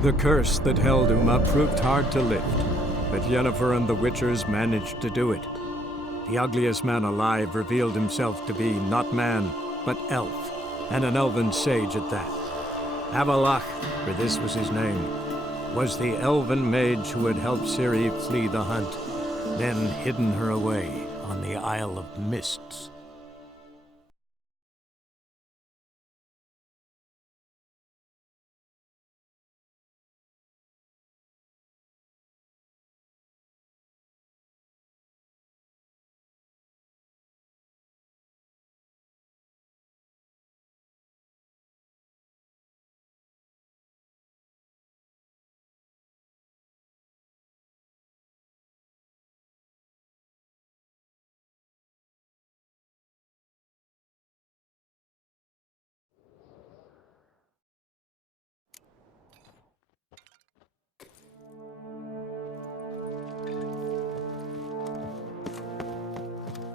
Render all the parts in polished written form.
The curse that held Uma proved hard to lift, but Yennefer and the Witchers managed to do it. The ugliest man alive revealed himself to be not man, but elf, and an elven sage at that. Avalach, for this was his name, was the elven mage who had helped Ciri flee the hunt, then hidden her away on the Isle of Mists.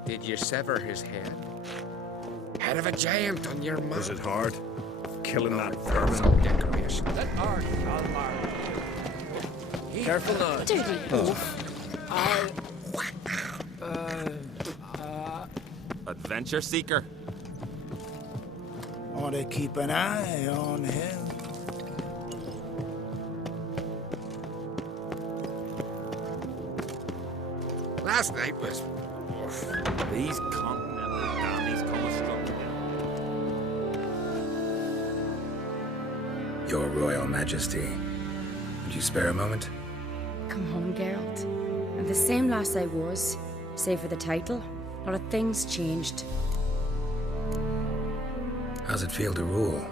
Did you sever his head? Head of a giant on your mouth. Was it hard? Killing that Some vermin? decoration. That art, Almar. Careful now. Dirty wolf. Adventure seeker. Ought to keep an eye on him. Last night was... These continental dandies come struck together. Your Royal Majesty, would you spare a moment? Come home, Geralt. I'm the same lass I was, save for the title. A lot of things changed. How's it feel to rule?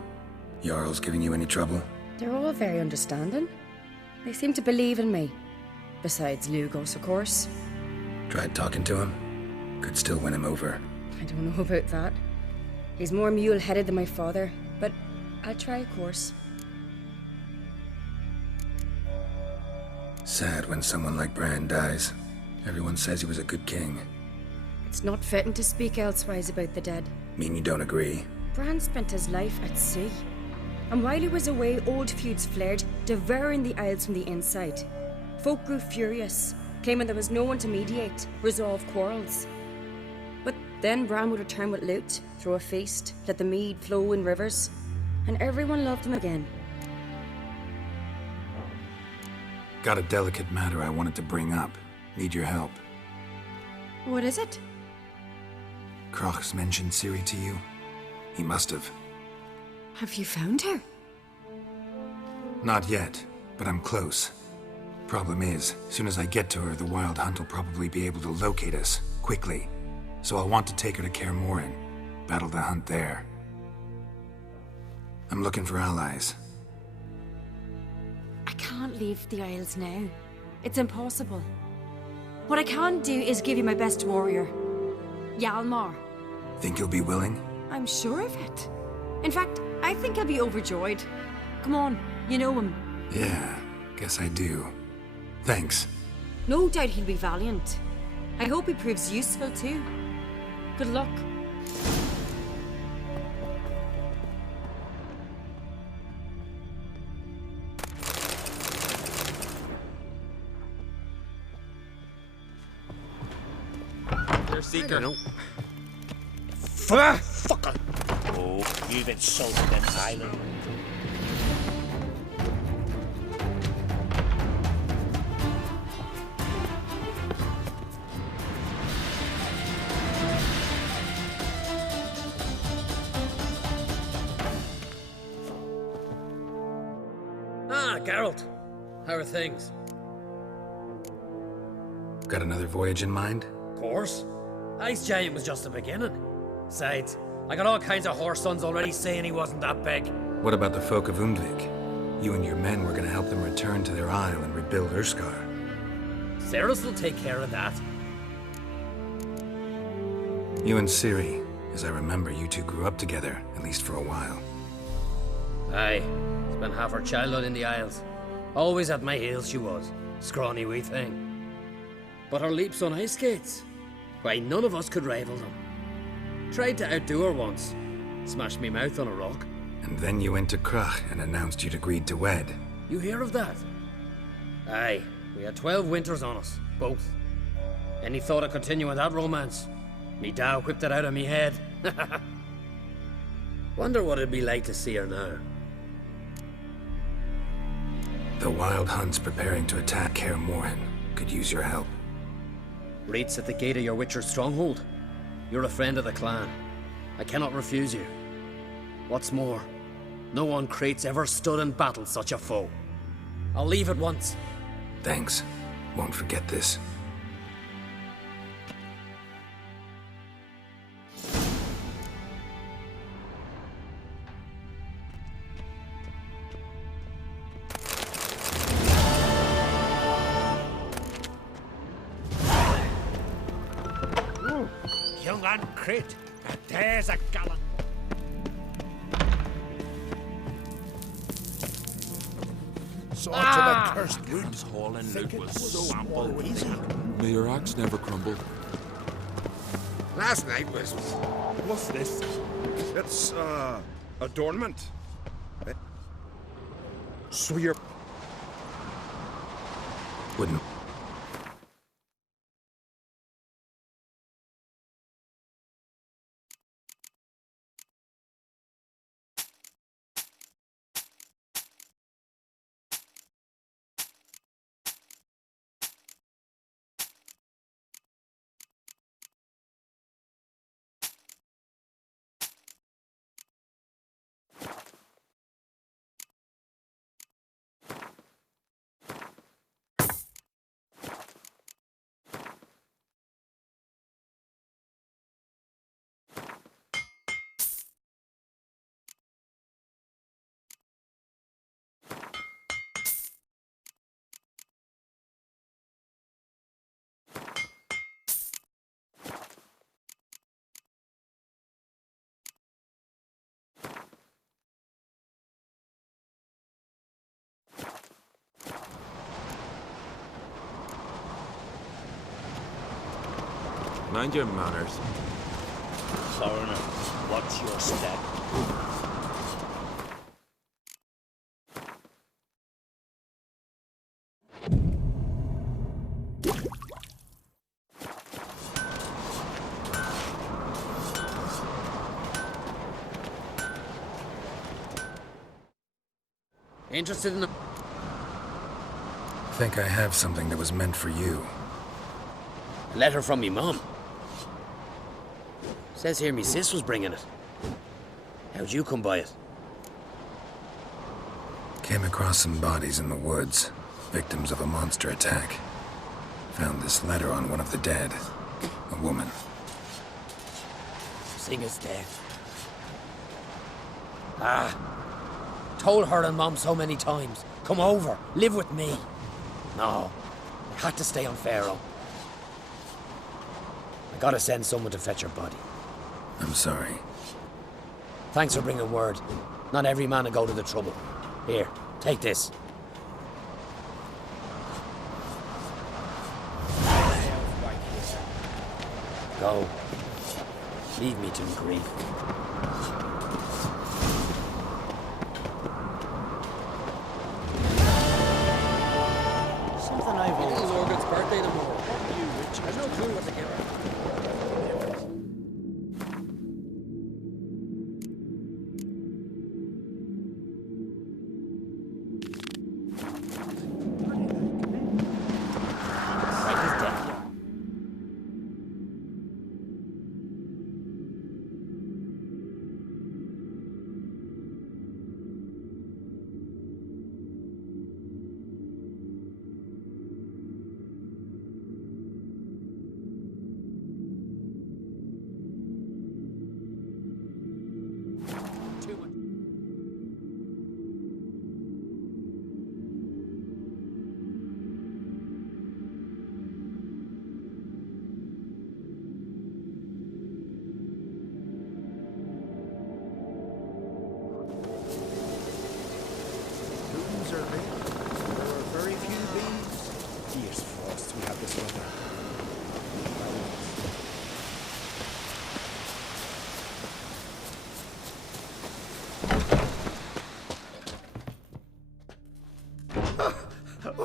Jarl's giving you any trouble? They're all very understanding. They seem to believe in me. Besides Lugos, of course. Tried talking to him? Could still win him over. I don't know about that. He's more mule-headed than my father, but I'll try, of course. Sad when someone like Bran dies. Everyone says he was a good king. It's not fitting to speak elsewise about the dead. Mean you don't agree? Bran spent his life at sea. And while he was away, old feuds flared, devouring the Isles from the inside. Folk grew furious, claiming there was no one to mediate, resolve quarrels. But then Bran would return with loot, throw a feast, let the mead flow in rivers, and everyone loved him again. Got a delicate matter I wanted to bring up. Need your help. What is it? Crach's mentioned Ciri to you? He must have. Have you found her? Not yet, but I'm close. Problem is, soon as I get to her, the Wild Hunt will probably be able to locate us, quickly. So I'll want to take her to Kaer Morhen, battle the hunt there. I'm looking for allies. I can't leave the Isles now. It's impossible. What I can do is give you my best warrior, Hjalmar. Think you'll be willing? I'm sure of it. In fact, I think he'll be overjoyed. Come on, you know him. Yeah, guess I do. Thanks. No doubt he'll be valiant. I hope he proves useful too. Good luck. Adventure seeker. Fucker! Oh, you've insulted an island. Ah, Geralt. How are things? Got another voyage in mind? Of course. Ice Giant was just the beginning. Besides, I got all kinds of horse sons already saying he wasn't that big. What about the folk of Undvik? You and your men were gonna help them return to their isle and rebuild Urskar. Cerys will take care of that. You and Ciri, as I remember, you two grew up together, at least for a while. Aye. Spent half her childhood in the Isles. Always at my heels she was. Scrawny wee thing. But her leaps on ice skates, why, none of us could rival them. Tried to outdo her once. Smashed me mouth on a rock. And then you went to Crach and announced you'd agreed to wed. You hear of that? Aye, we had 12 winters on us, both. Any thought of continuing that romance? Me Dow whipped it out of me head. Wonder what it'd be like to see her now. The Wild Hunt's preparing to attack Kaer Morhen. Could use your help. Rates at the gate of your Witcher's stronghold. You're a friend of the clan. I cannot refuse you. What's more, no one Crate's ever stood in battle such a foe. I'll leave at once. Thanks. Won't forget this. Young and Crate, there's a gallant. Saw to the cursed wood. Comes hauling loot will so sample easy. May your axe never crumble. Last night was... What's this? It's, adornment. So you're... Wouldn't... Mind your manners. Foreigner, watch your step. Interested in the... Think I have something that was meant for you. A letter from me mum. Says here me sis was bringing it. How'd you come by it? Came across some bodies in the woods, victims of a monster attack. Found this letter on one of the dead. A woman. Singer's dead. Ah. Told her and Mom so many times. Come over, live with me. No. I had to stay on Pharaoh. I gotta send someone to fetch her body. I'm sorry. Thanks for bringing word. Not every man will go to the trouble. Here, take this. Go. Leave me to grief. Something I've always... Little Morgan's birthday tomorrow. I've no clue what to get her.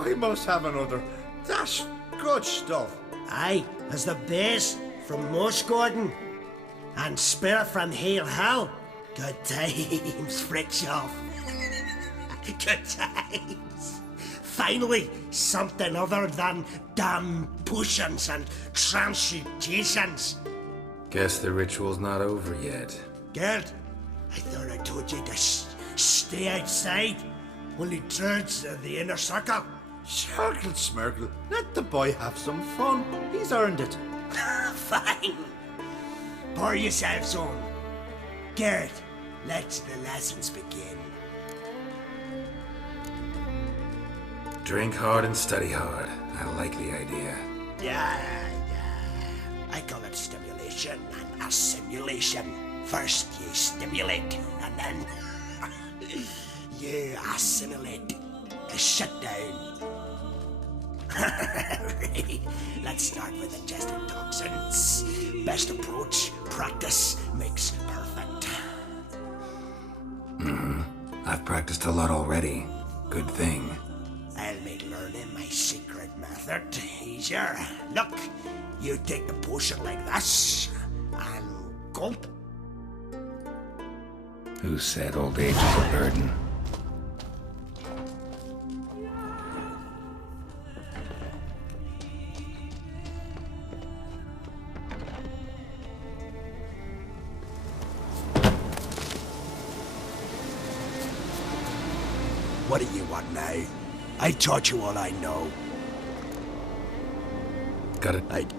I must have another. That's good stuff. Aye, as the base from Moss Gordon and Spirit from Hale Hell. Good times, Fritjof. Good times. Finally, something other than damn potions and transmutations. Guess the ritual's not over yet. Gerd, I thought I told you to stay outside. Only towards the inner circle. Circle Smirkle, let the boy have some fun. He's earned it. Fine. Pour yourselves on. Gerd, let the lessons begin. Drink hard and study hard. I like the idea. Yeah. I call it stimulation and assimilation. First you stimulate, and then you assimilate. Shut down. Right. Let's start with ingesting toxins. Best approach, practice makes perfect. I've practiced a lot already. Good thing. I'll make learning my secret method easier. Look, you take the potion like this, and gulp. Who said old age is a burden? What do you want now? I taught you all I know. Got it.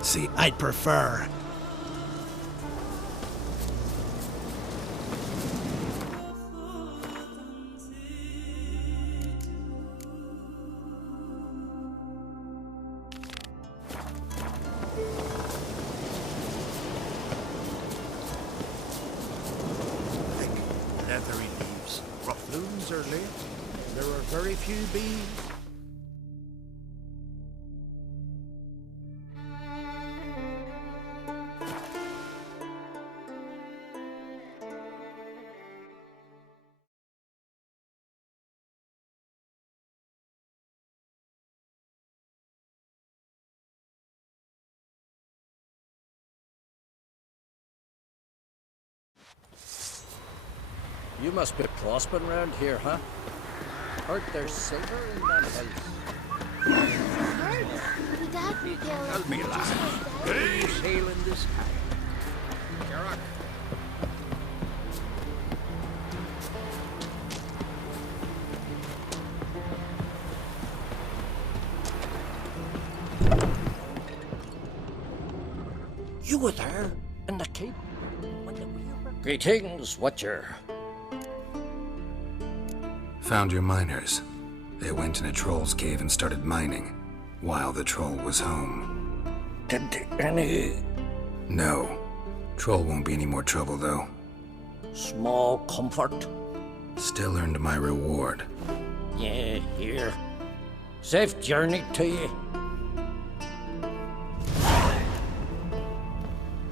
See, I'd prefer. Thick, leathery leaves, rough looms are laid. There are very few bees. You must be prospering round here, huh? Heard there's silver in that house. Tell me, lad. Who's sailing this high? Gerard. You were there in the cape when the wheel were... Greetings, Watcher. found your miners. They went in a troll's cave and started mining, while the troll was home. Did any... No. Troll won't be any more trouble, though. small comfort? Still earned my reward. Yeah, here. Safe journey to you.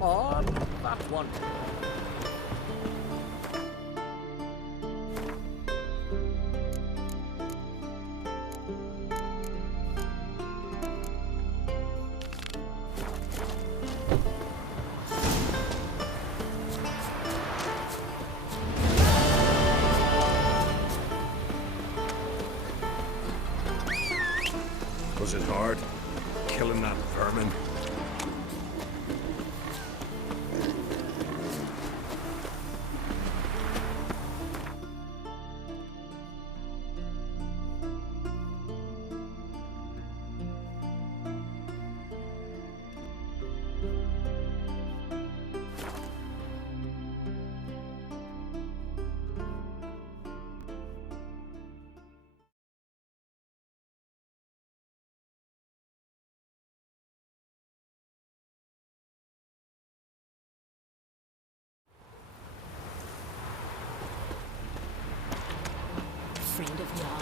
On that one. Was it hard? Killing that vermin?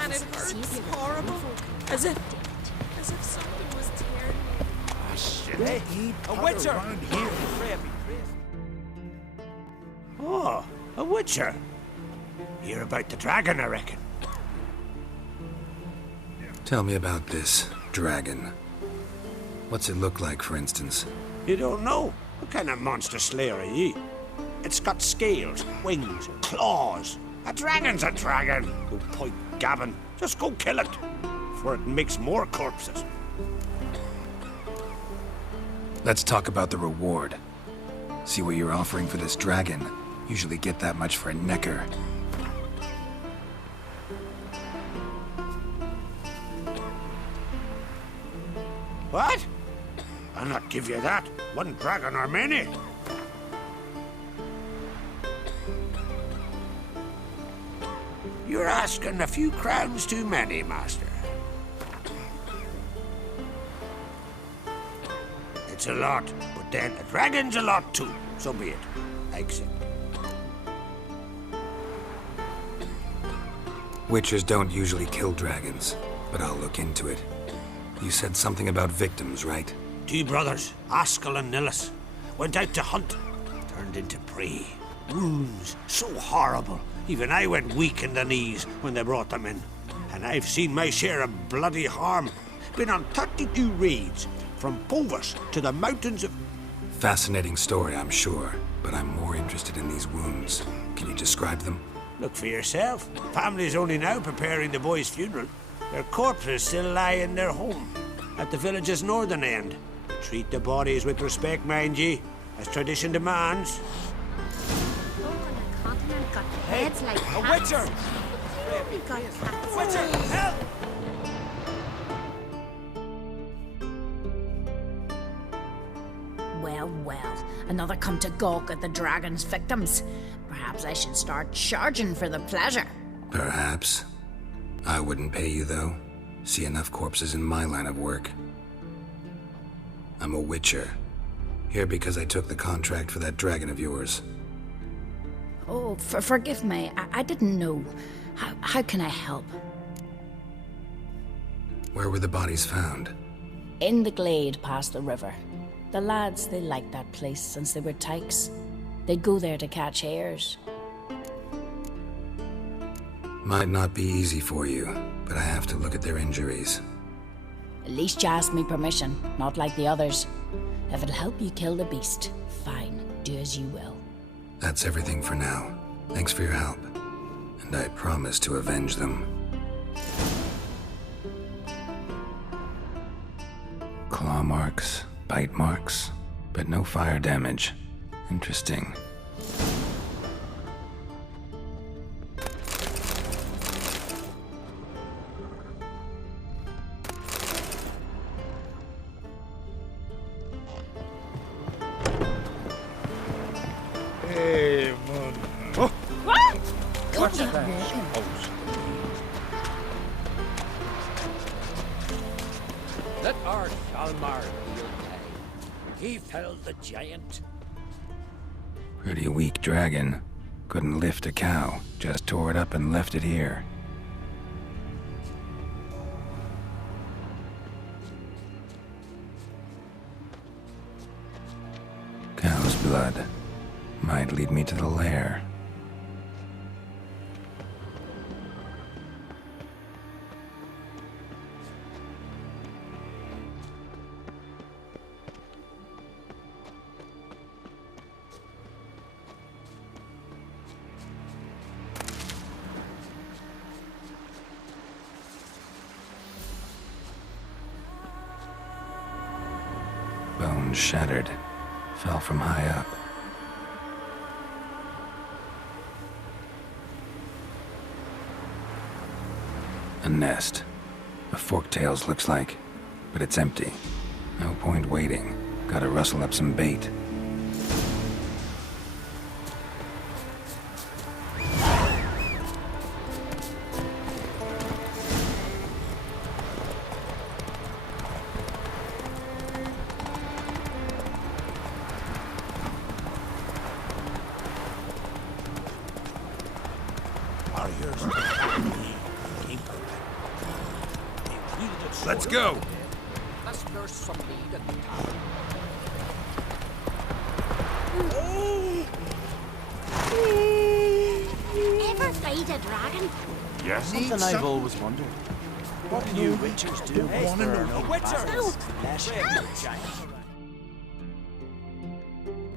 And it hurts horrible. As if something was tearing me. Ah, shit. Hey, a witcher! Around here. Oh, a witcher. You're about the dragon, I reckon. Tell me about this dragon. What's it look like, for instance? You don't know? What kind of monster slayer are ye? It's got scales, wings, claws. A dragon's a dragon. No point gabbing. Just go kill it, for it makes more corpses. Let's talk about the reward. See what you're offering for this dragon. Usually get that much for a necker. What? I'll not give you that. One dragon or many. You're asking a few crowns too many, master. It's a lot, but then a dragon's a lot too. So be it. I accept. Witchers don't usually kill dragons, but I'll look into it. You said something about victims, right? Two brothers, Askell and Nillis, went out to hunt, turned into prey. Wounds so horrible, even I went weak in the knees when they brought them in. And I've seen my share of bloody harm. Been on 32 raids, from Povers to the mountains of... Fascinating story, I'm sure, but I'm more interested in these wounds. Can you describe them? Look for yourself. Family's only now preparing the boy's funeral. Their corpses still lie in their home, at the village's northern end. Treat the bodies with respect, mind ye, as tradition demands. Hey, a witcher! Witcher, help! Well, well, another come to gawk at the dragon's victims. Perhaps I should start charging for the pleasure. Perhaps. I wouldn't pay you, though. See enough corpses in my line of work. I'm a witcher. Here because I took the contract for that dragon of yours. Oh, forgive me. I didn't know. How can I help? Where were the bodies found? In the glade past the river. The lads, they liked that place since they were tykes. They'd go there to catch hares. Might not be easy for you, but I have to look at their injuries. At least you asked me permission, not like the others. If it'll help you kill the beast, fine, do as you will. That's everything for now. Thanks for your help. And I promise to avenge them. Claw marks, bite marks, but no fire damage. Interesting. Hey, man. Oh! What? What's that? that? Let our Shalmar do your day. He felled the giant. Pretty weak dragon. Couldn't lift a cow. Just tore it up and left it here. Cow's blood. Might lead me to the lair. Bones shattered. Fell from high up. A nest. A forktails looks like, but it's empty. No point waiting. Gotta rustle up some bait. Let's go. Let's nurse some mead at the tavern. Ever fight a dragon? Yes. Something I've always wondered. What do you witchers do if there are no battles?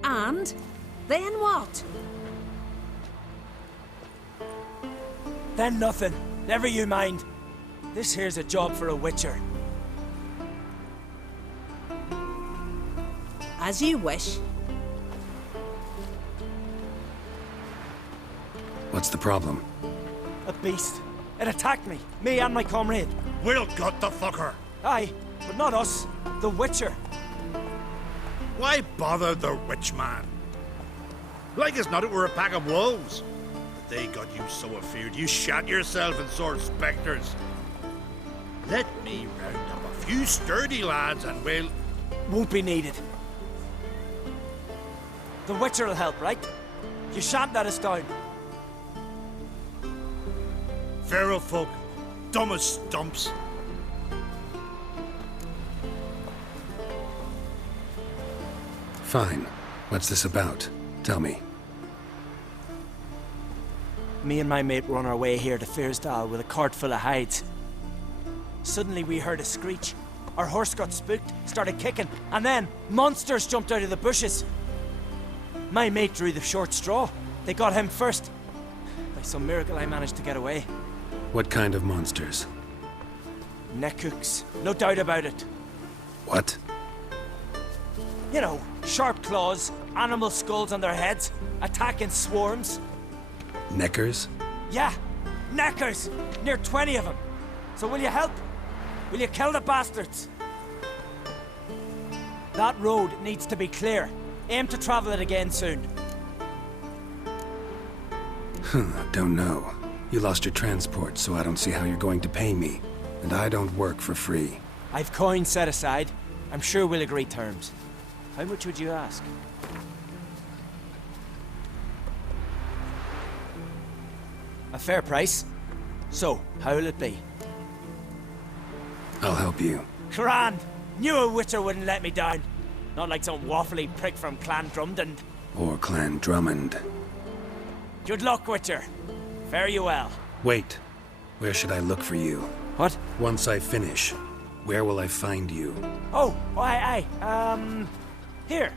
And then what? Then nothing. Never you mind. This here's a job for a witcher. As you wish. What's the problem? A beast. It attacked me and my comrade. We'll gut the fucker. Aye, but not us. The witcher. Why bother the witch man? Like as not it were a pack of wolves. But they got you so afeard you shat yourself in sore spectres. Let me round up a few sturdy lads and we'll... Won't be needed. The witcher will help, right? You shan't let us down. Feral folk, dumb as stumps. Fine. What's this about? Tell me. Me and my mate were on our way here to Fyrsdal with a cart full of hides. Suddenly we heard a screech. Our horse got spooked, started kicking, and then monsters jumped out of the bushes. My mate drew the short straw. They got him first. By some miracle I managed to get away. What kind of monsters? Neckhooks, no doubt about it. What? You know, sharp claws, animal skulls on their heads, attack in swarms. Neckers? Yeah, neckers! Near 20 of them. So will you help? Will you kill the bastards? That road needs to be clear. Aim to travel it again soon. Don't know. You lost your transport, so I don't see how you're going to pay me. And I don't work for free. I've coin set aside. I'm sure we'll agree terms. How much would you ask? A fair price. So, how will it be? I'll help you. Grand! Knew a witcher wouldn't let me down. Not like some waffly prick from Clan Drumdon. Or Clan Drummond. Good luck, witcher. Fare you well. Wait. Where should I look for you? What? Once I finish, where will I find you? Oh, aye. Here.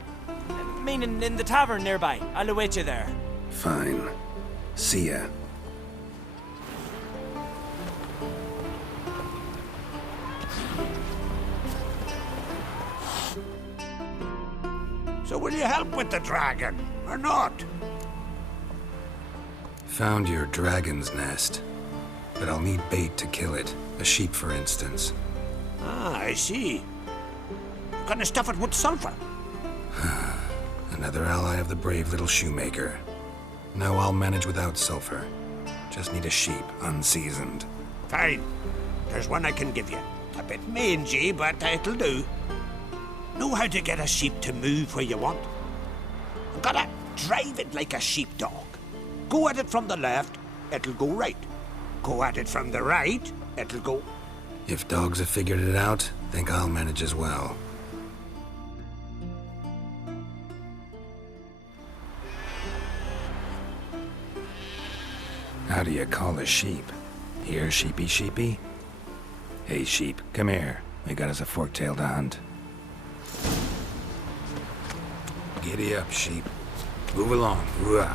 Meaning in the tavern nearby. I'll await you there. Fine. See ya. So will you help with the dragon, or not? Found your dragon's nest. But I'll need bait to kill it. A sheep, for instance. Ah, I see. Gonna stuff it with sulfur. Another ally of the brave little shoemaker. No, I'll manage without sulfur. Just need a sheep, unseasoned. Fine. There's one I can give you. A bit mangy, but it'll do. Know how to get a sheep to move where you want. You gotta drive it like a sheepdog. Go at it from the left, it'll go right. Go at it from the right, it'll go... If dogs have figured it out, think I'll manage as well. How do you call a sheep? Here, sheepy sheepy? Hey sheep, come here. We got us a fork-tail to hunt. Giddy up, sheep. Move along. Hooah.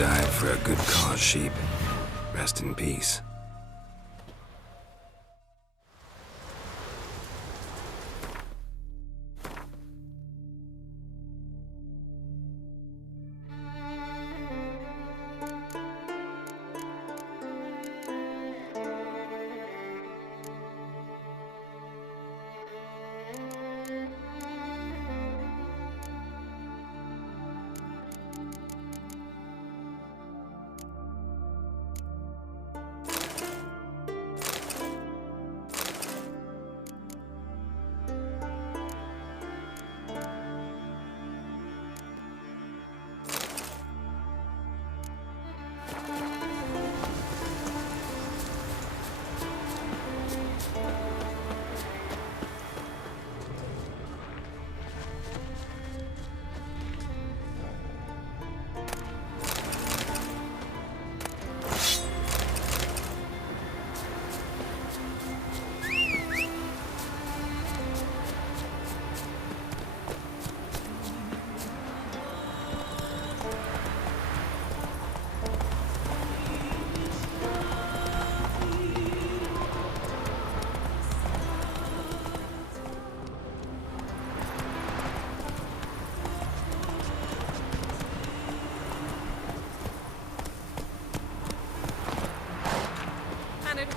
died for a good cause, sheep. Rest in peace.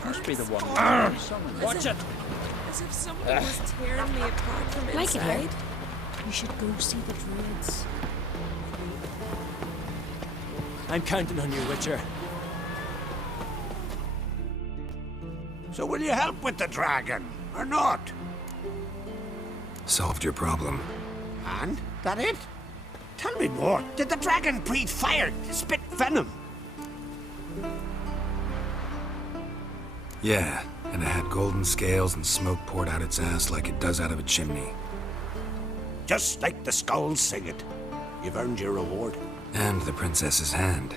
Must be the one. Watch it! As if someone was tearing me apart from inside. Like it here? You should go see the druids. I'm counting on you, Witcher. So will you help with the dragon, or not? Solved your problem. And? That it? Tell me more. Did the dragon breathe fire, spit venom? Yeah, and it had golden scales and smoke poured out its ass like it does out of a chimney. Just like the skulls sing it. You've earned your reward. And the princess's hand.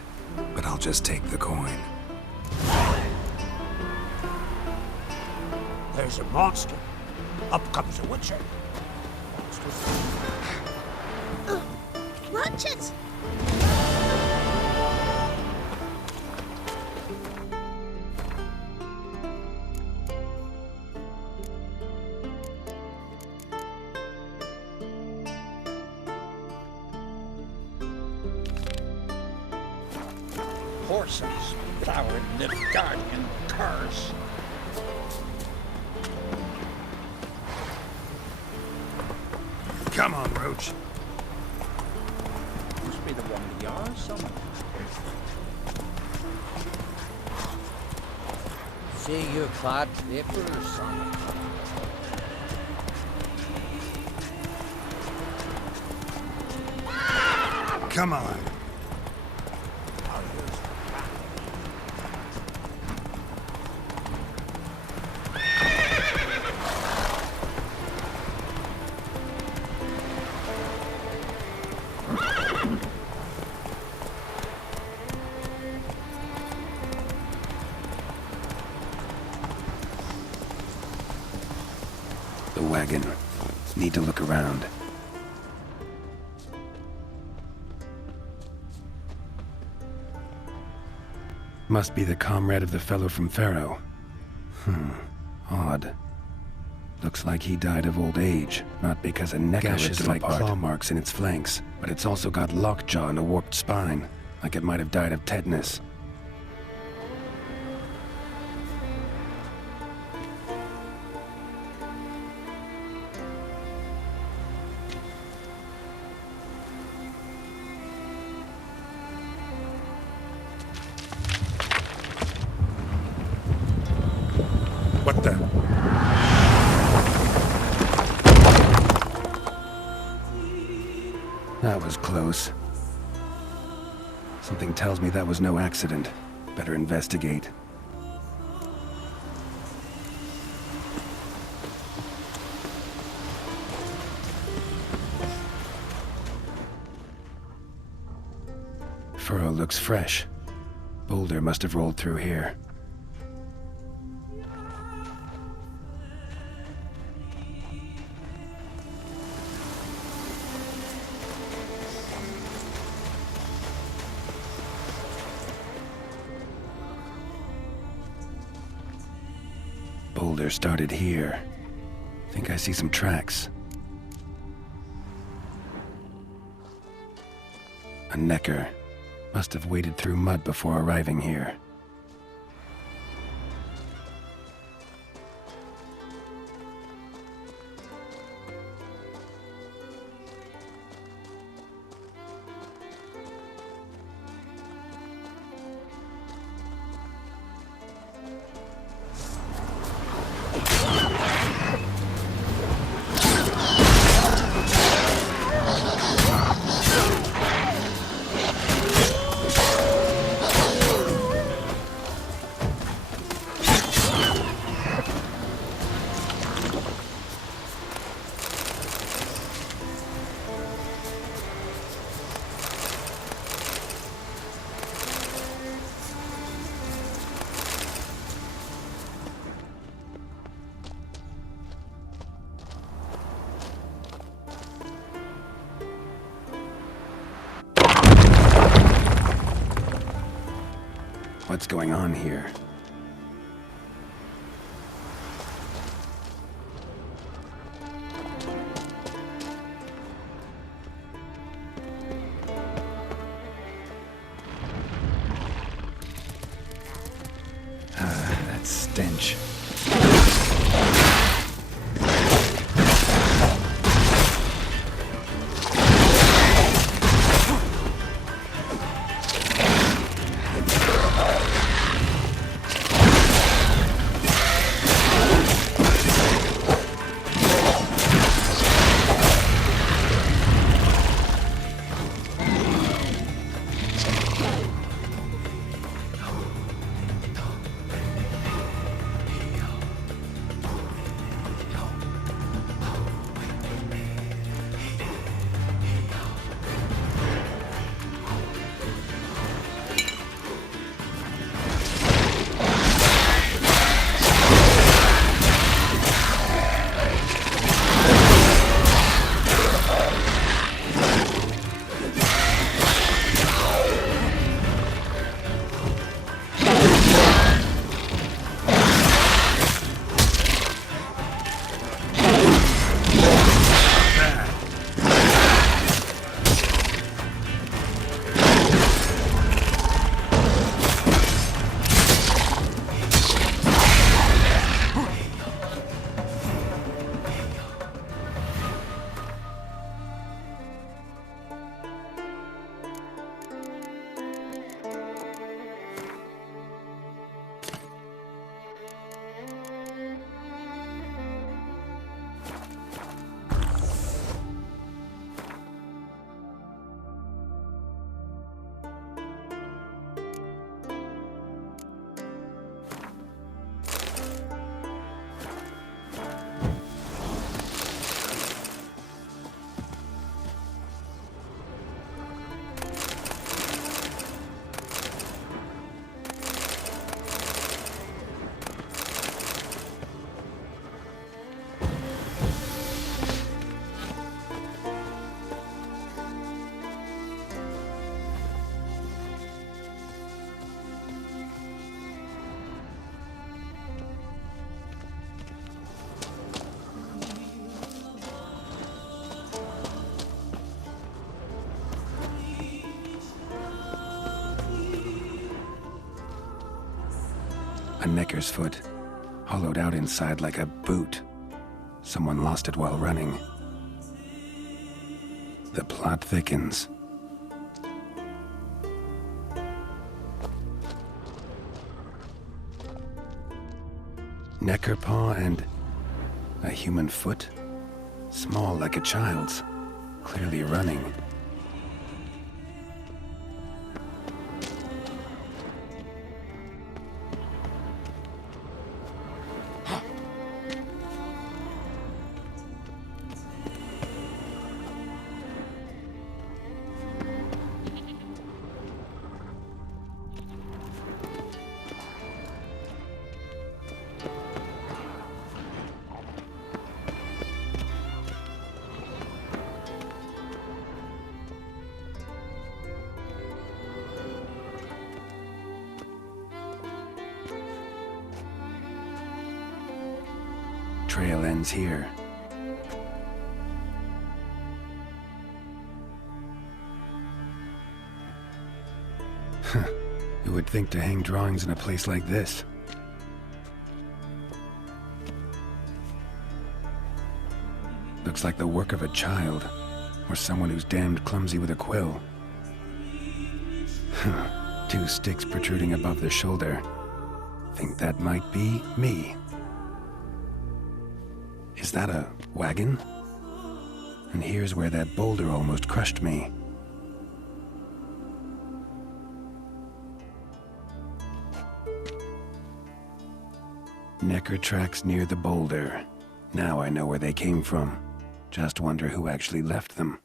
But I'll just take the coin. There's a monster. Up comes a witcher. Watch it! Horses plowing the guardian curse. Come on, Roach. Must be the one with the R somewhere. See you clad paper or something. Come on. The wagon. Need to look around. Must be the comrade of the fellow from Pharaoh. Odd. Looks like he died of old age, not because a neck gashes like claw marks in its flanks, but it's also got lockjaw and a warped spine, like it might have died of tetanus. What the? That was close. Something tells me that was no accident. Better investigate. Furrow looks fresh. Boulder must have rolled through here. boulder started here. Think I see some tracks. A necker. Must have waded through mud before arriving here. What's going on here? That stench. A necker's foot, hollowed out inside like a boot. Someone lost it while running. The plot thickens. Necker paw and a human foot, small like a child's, clearly running. trail ends here. Who would think to hang drawings in a place like this? Looks like the work of a child, or someone who's damned clumsy with a quill. 2 sticks protruding above the shoulder. Think that might be me. Is that a wagon? And here's where that boulder almost crushed me. Necker tracks near the boulder. Now I know where they came from. Just wonder who actually left them.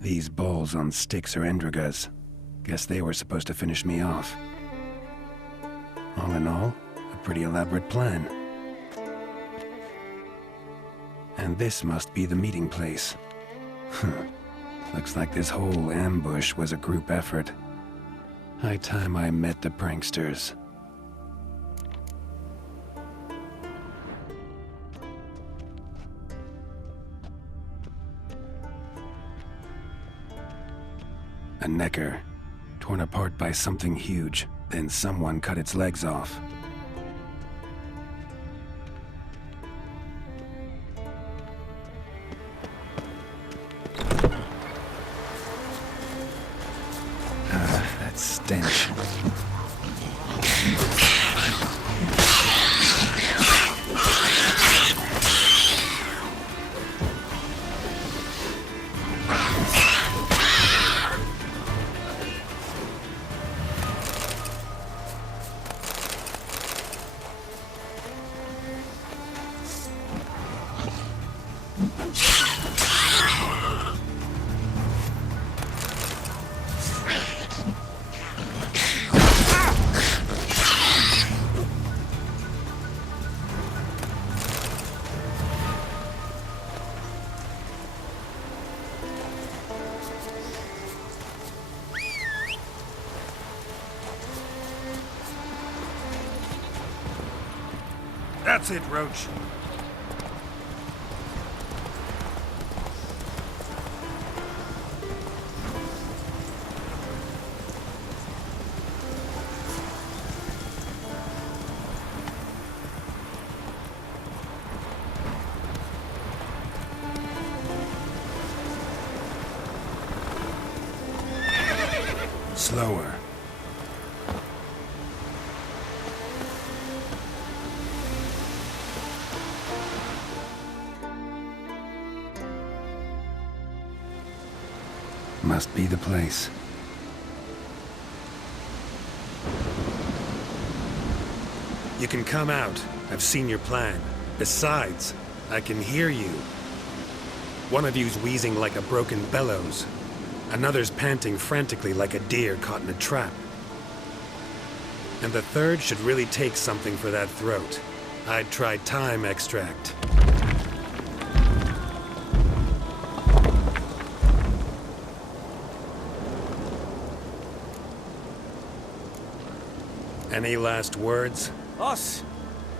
These balls on sticks are Endrigas. Guess they were supposed to finish me off. All in all, a pretty elaborate plan. And this must be the meeting place. Looks like this whole ambush was a group effort. High time I met the pranksters. A Necker, torn apart by something huge, then someone cut its legs off. That stench. That's it, Roach. Slower. Must be the place. You can come out. I've seen your plan. Besides, I can hear you. One of you's wheezing like a broken bellows. Another's panting frantically like a deer caught in a trap. And the third should really take something for that throat. I'd try thyme extract. Any last words? Us?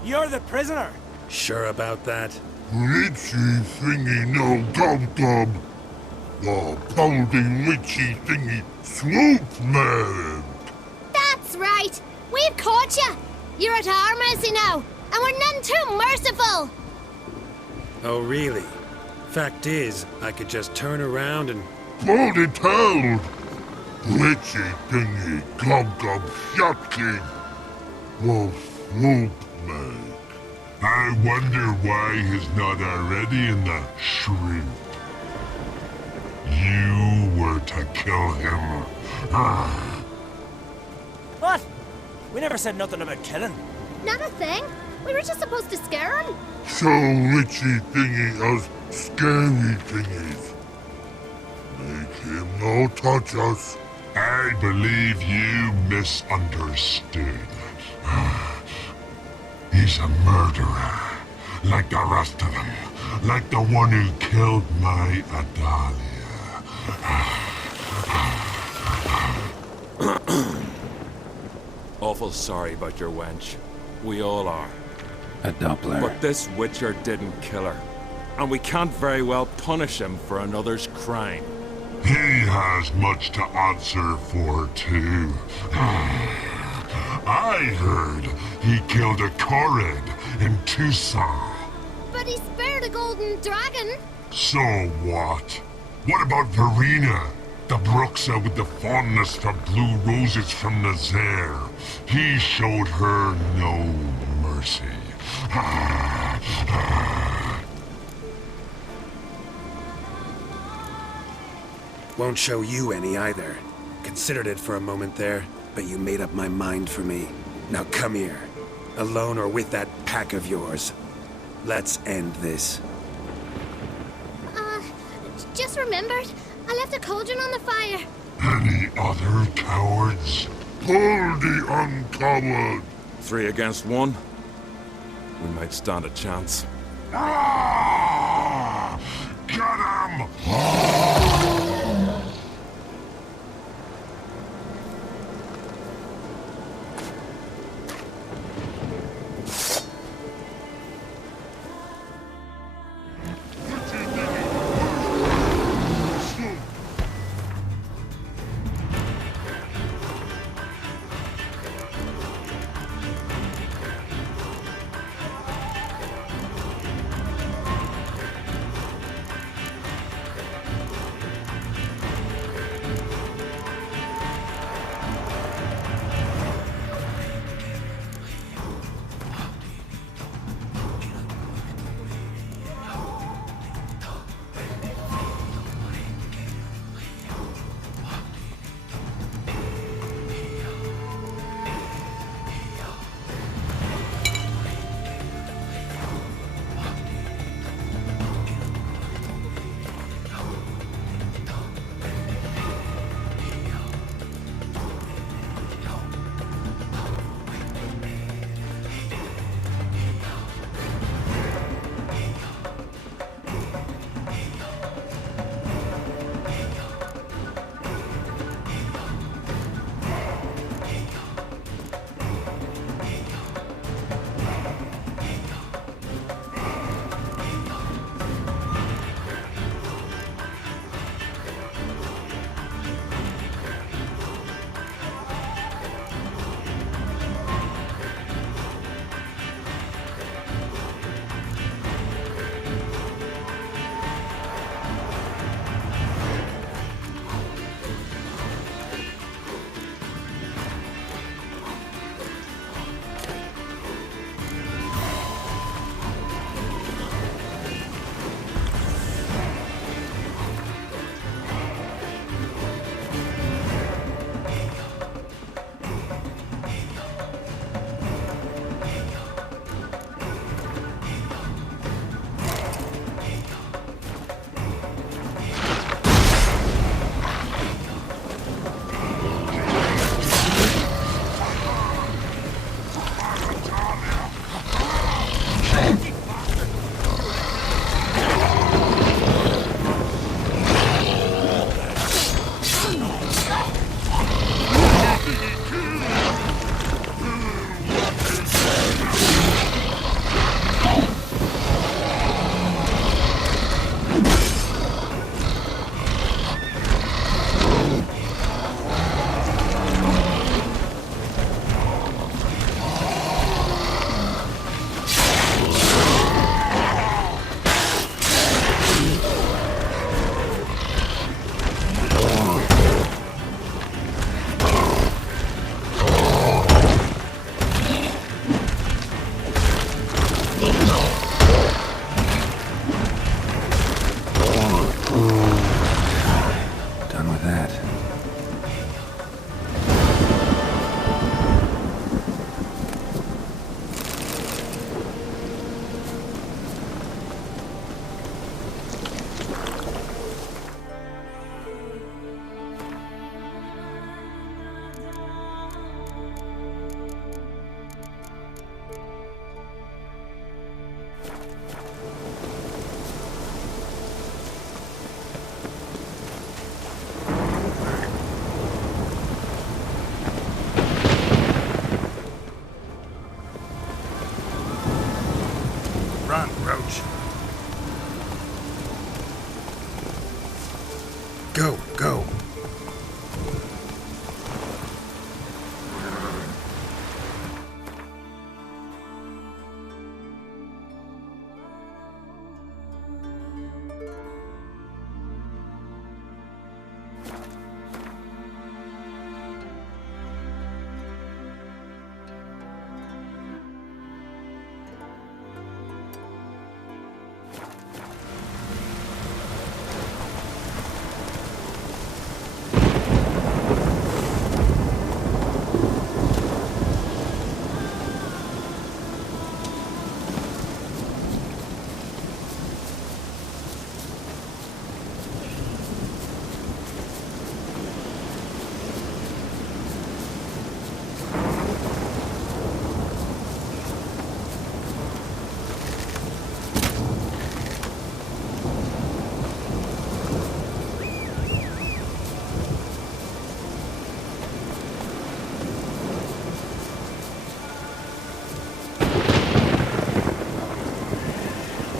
You're the prisoner. Sure about that? Richie thingy no dum-dum. The pounding witchy thingy swoop man. That's right. We've caught you. You're at our mercy now, and we're none too merciful. Oh, really? Fact is, I could just turn around and... Bloody told. Witchy thingy glum-glum shotkin. Wolf swoop man. I wonder why he's not already in the shrimp. You were to kill him. What? We never said nothing about killing. Not a thing. We were just supposed to scare him. So witchy thingy us scary thingies. Make him no touch us. I believe you misunderstood. He's a murderer, like the rest of them. Like the one who killed my Adalia. Awful sorry about your wench. We all are. A Doppler. But this Witcher didn't kill her. And we can't very well punish him for another's crime. He has much to answer for, too. I heard he killed a Korred in Tucson. But he spared a golden dragon. So what? What about Verena? The Bruxa with the fondness for blue roses from Nazaire. He showed her no mercy. Won't show you any either. Considered it for a moment there, but you made up my mind for me. Now come here. Alone or with that pack of yours. Let's end this. Just remembered. I left a cauldron on the fire. Any other cowards? Pull the uncoward! 3 against 1? We might stand a chance. Ah! Get him! Go, go.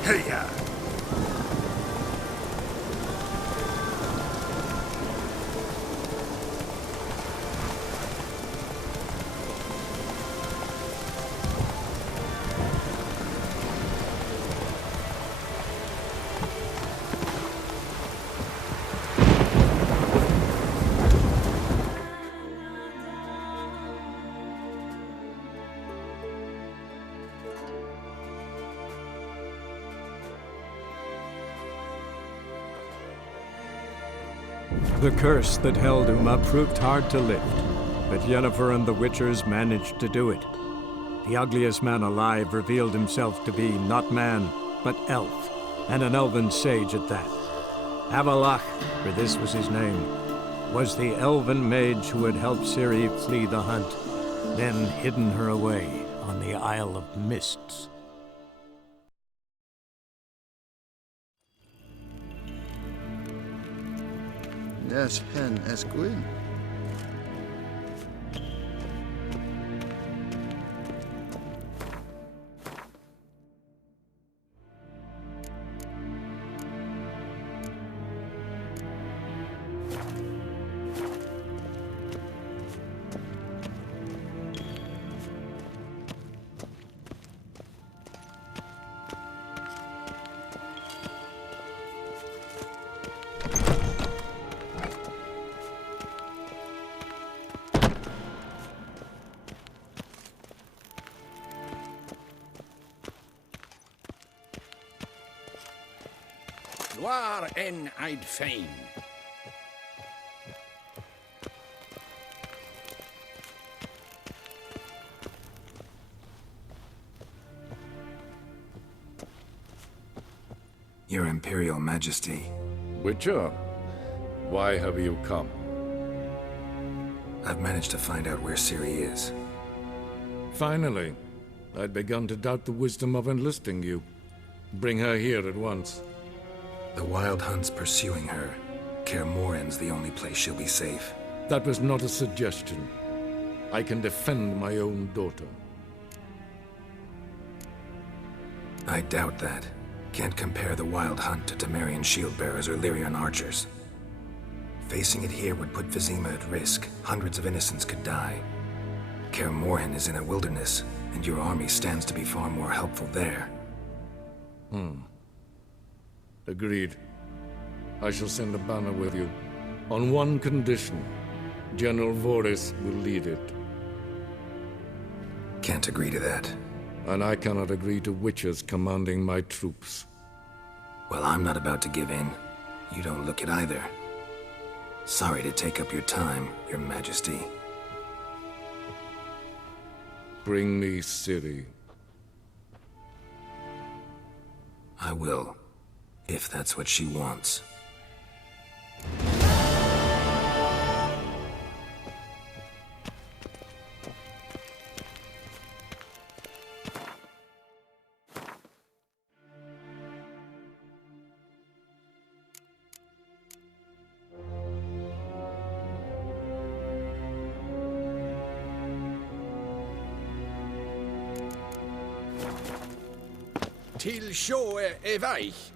Hey-ya! The curse that held Uma proved hard to lift, but Yennefer and the Witchers managed to do it. The ugliest man alive revealed himself to be not man, but elf, and an elven sage at that. Avalach, for this was his name, was the elven mage who had helped Ciri flee the hunt, then hidden her away on the Isle of Mists. Yes, hen es gwyn. Waar en I'd fain. Your Imperial Majesty. Witcher, why have you come? I've managed to find out where Ciri is. Finally. I'd begun to doubt the wisdom of enlisting you. Bring her here at once. The Wild Hunt's pursuing her. Kaer Morhen's the only place she'll be safe. That was not a suggestion. I can defend my own daughter. I doubt that. Can't compare the Wild Hunt to Temerian shield-bearers or Lyrian archers. Facing it here would put Vizima at risk. Hundreds of innocents could die. Kaer Morhen is in a wilderness, and your army stands to be far more helpful there. Agreed. I shall send a banner with you. On one condition. General Voris will lead it. Can't agree to that. And I cannot agree to witches commanding my troops. Well, I'm not about to give in. You don't look it either. Sorry to take up your time, Your Majesty. Bring me Ciri. I will, if that's what she wants. Til sjå er veich.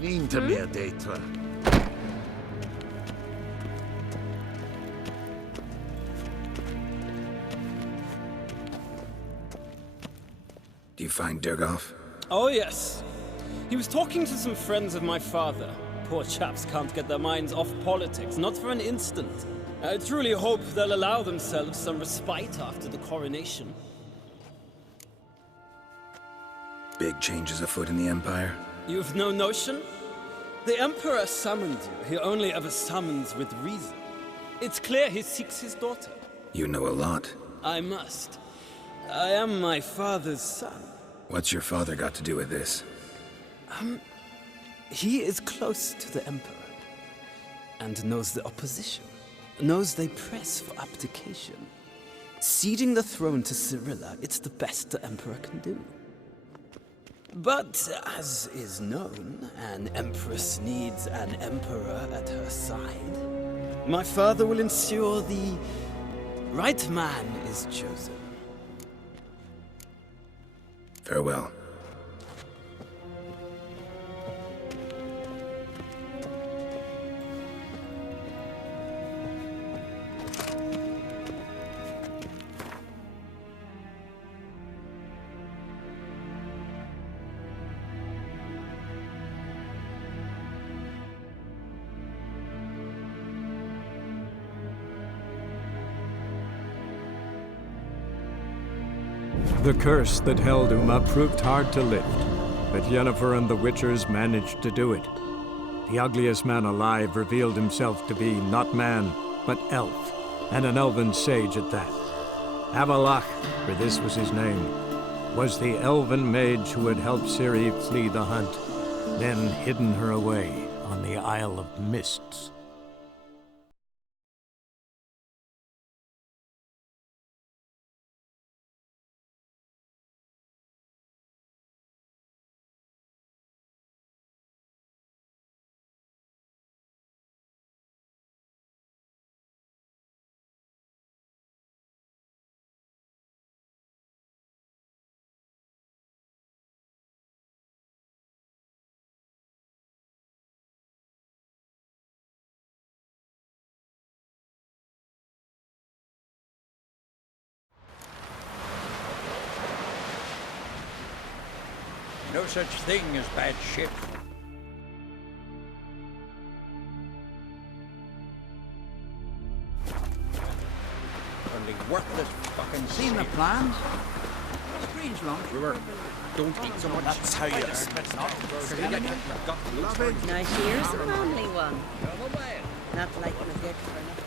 Lean to me a day, Twa. Do you find Durgoff? Oh, yes. He was talking to some friends of my father. Poor chaps can't get their minds off politics, not for an instant. I truly hope they'll allow themselves some respite after the coronation. Big changes afoot in the Empire? You've no notion? The Emperor summoned you. He only ever summons with reason. It's clear he seeks his daughter. You know a lot. I must. I am my father's son. What's your father got to do with this? He is close to the Emperor. And knows the opposition. Knows they press for abdication. Ceding the throne to Cyrilla, it's the best the Emperor can do. But, as is known, an Empress needs an Emperor at her side. My father will ensure the right man is chosen. Farewell. The curse that held Uma proved hard to lift, but Yennefer and the Witchers managed to do it. The ugliest man alive revealed himself to be not man, but elf, and an elven sage at that. Avalach, for this was his name, was the elven mage who had helped Ciri flee the hunt, then hidden her away on the Isle of Mists. No such thing as bad ship. Only worthless fucking Seen the sailors. plans? Strange long. River, don't eat so much. That's how you Now here's a manly one. Not like a dick for nothing.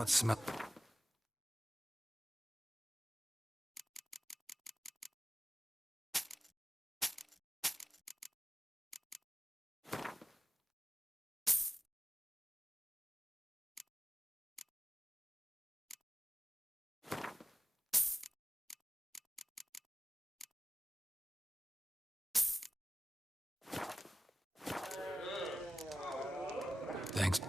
What smell? Thanks.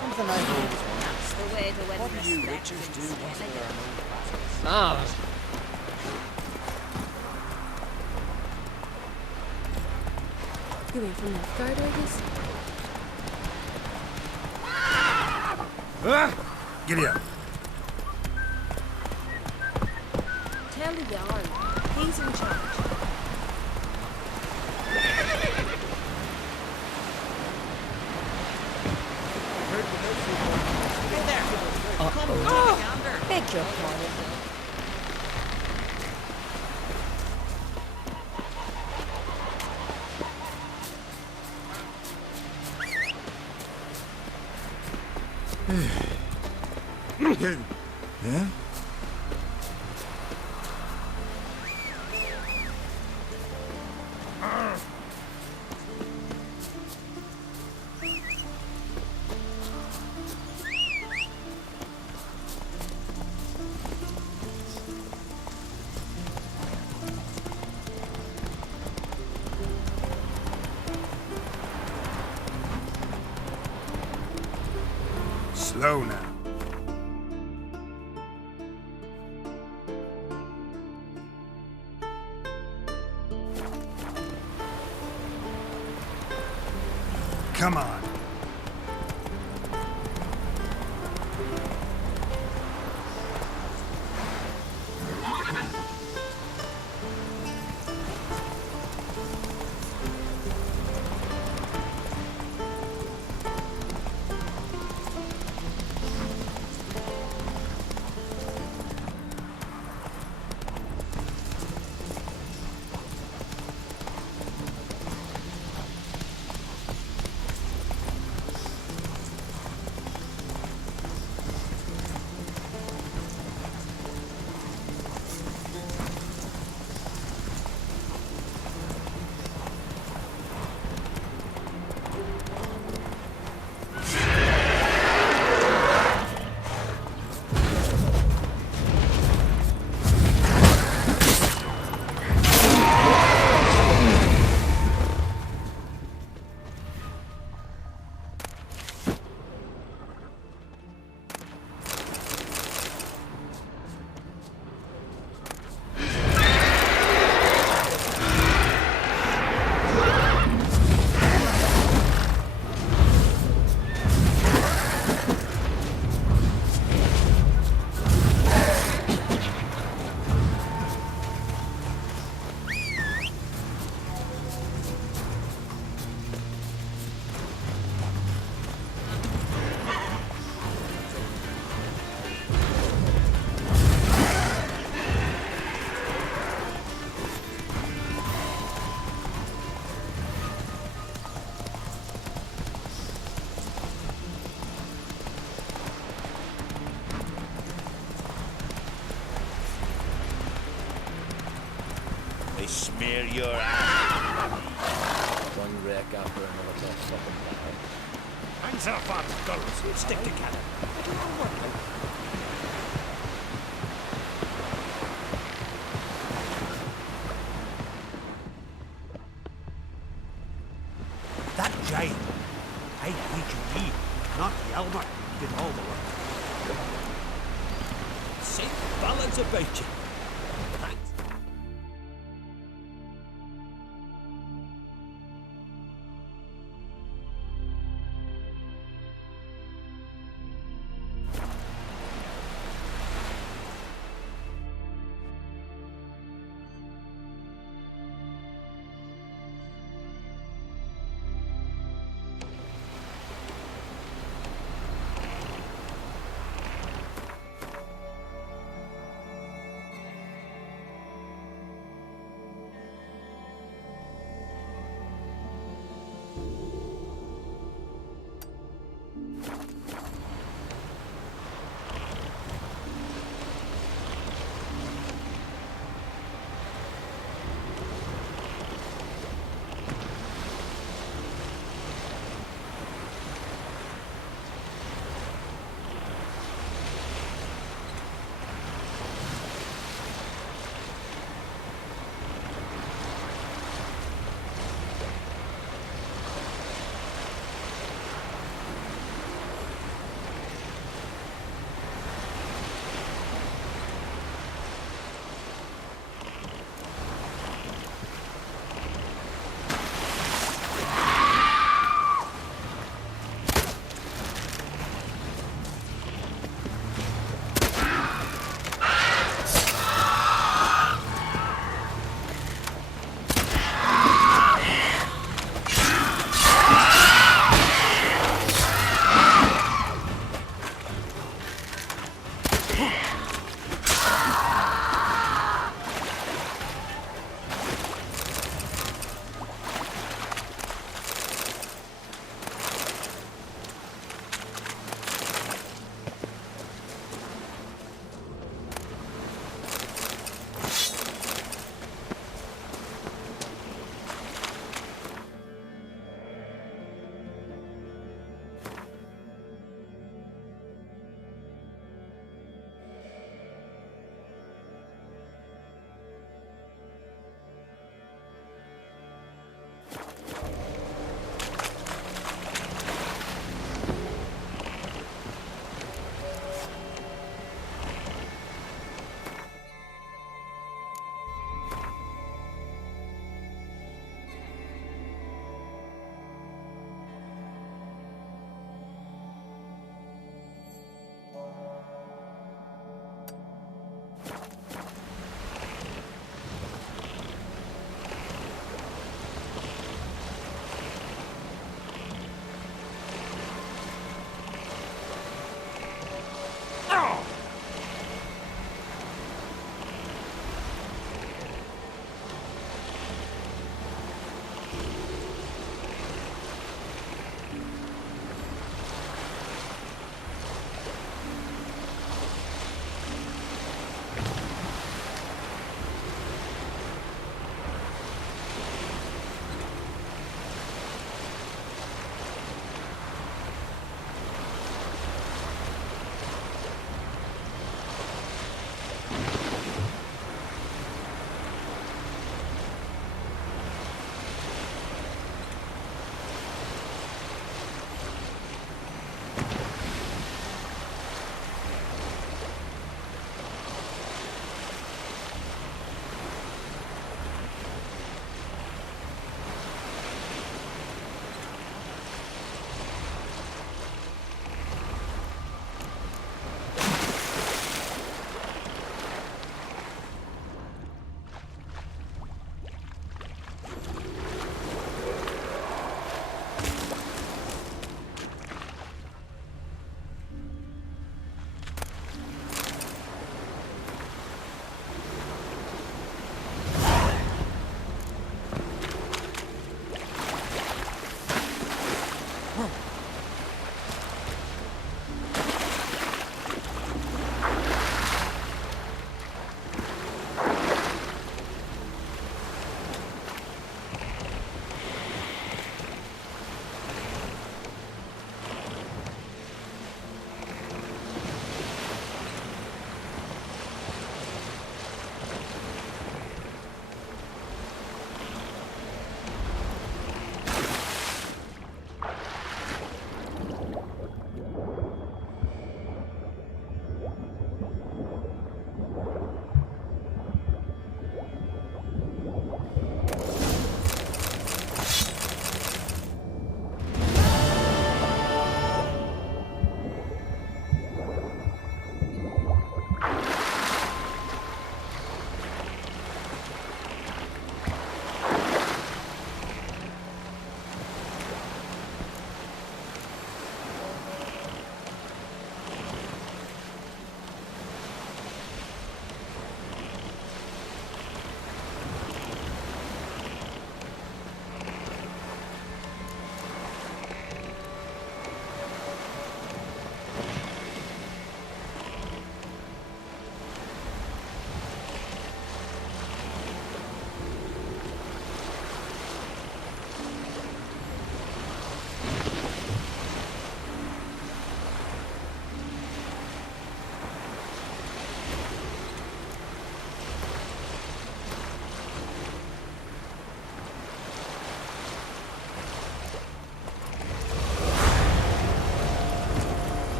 Something I've always wondered. That's the way to win What do you respect witchers do in once Skellige. there are no battles? Ah, You went from Nilfgaard, I guess? Giddy up. Tell the Jarl. He's in charge. Hey there! Beg your pardon. Yeah? Slow now. Come on. smear your One wreck after another got fucking bad. Hands off our girls. We'll stick together. It'll all work out. That giant, IPGE, not Yelmer, did all the work. Saint balance about you. Thanks.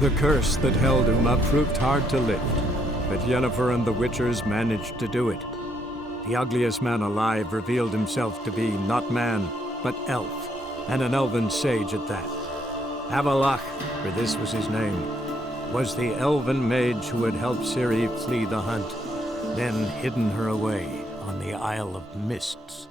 The curse that held Uma proved hard to lift, but Yennefer and the Witchers managed to do it. The ugliest man alive revealed himself to be not man, but elf, and an elven sage at that. Avalach, for this was his name, was the elven mage who had helped Ciri flee the hunt, then hidden her away on the Isle of Mists.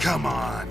Come on!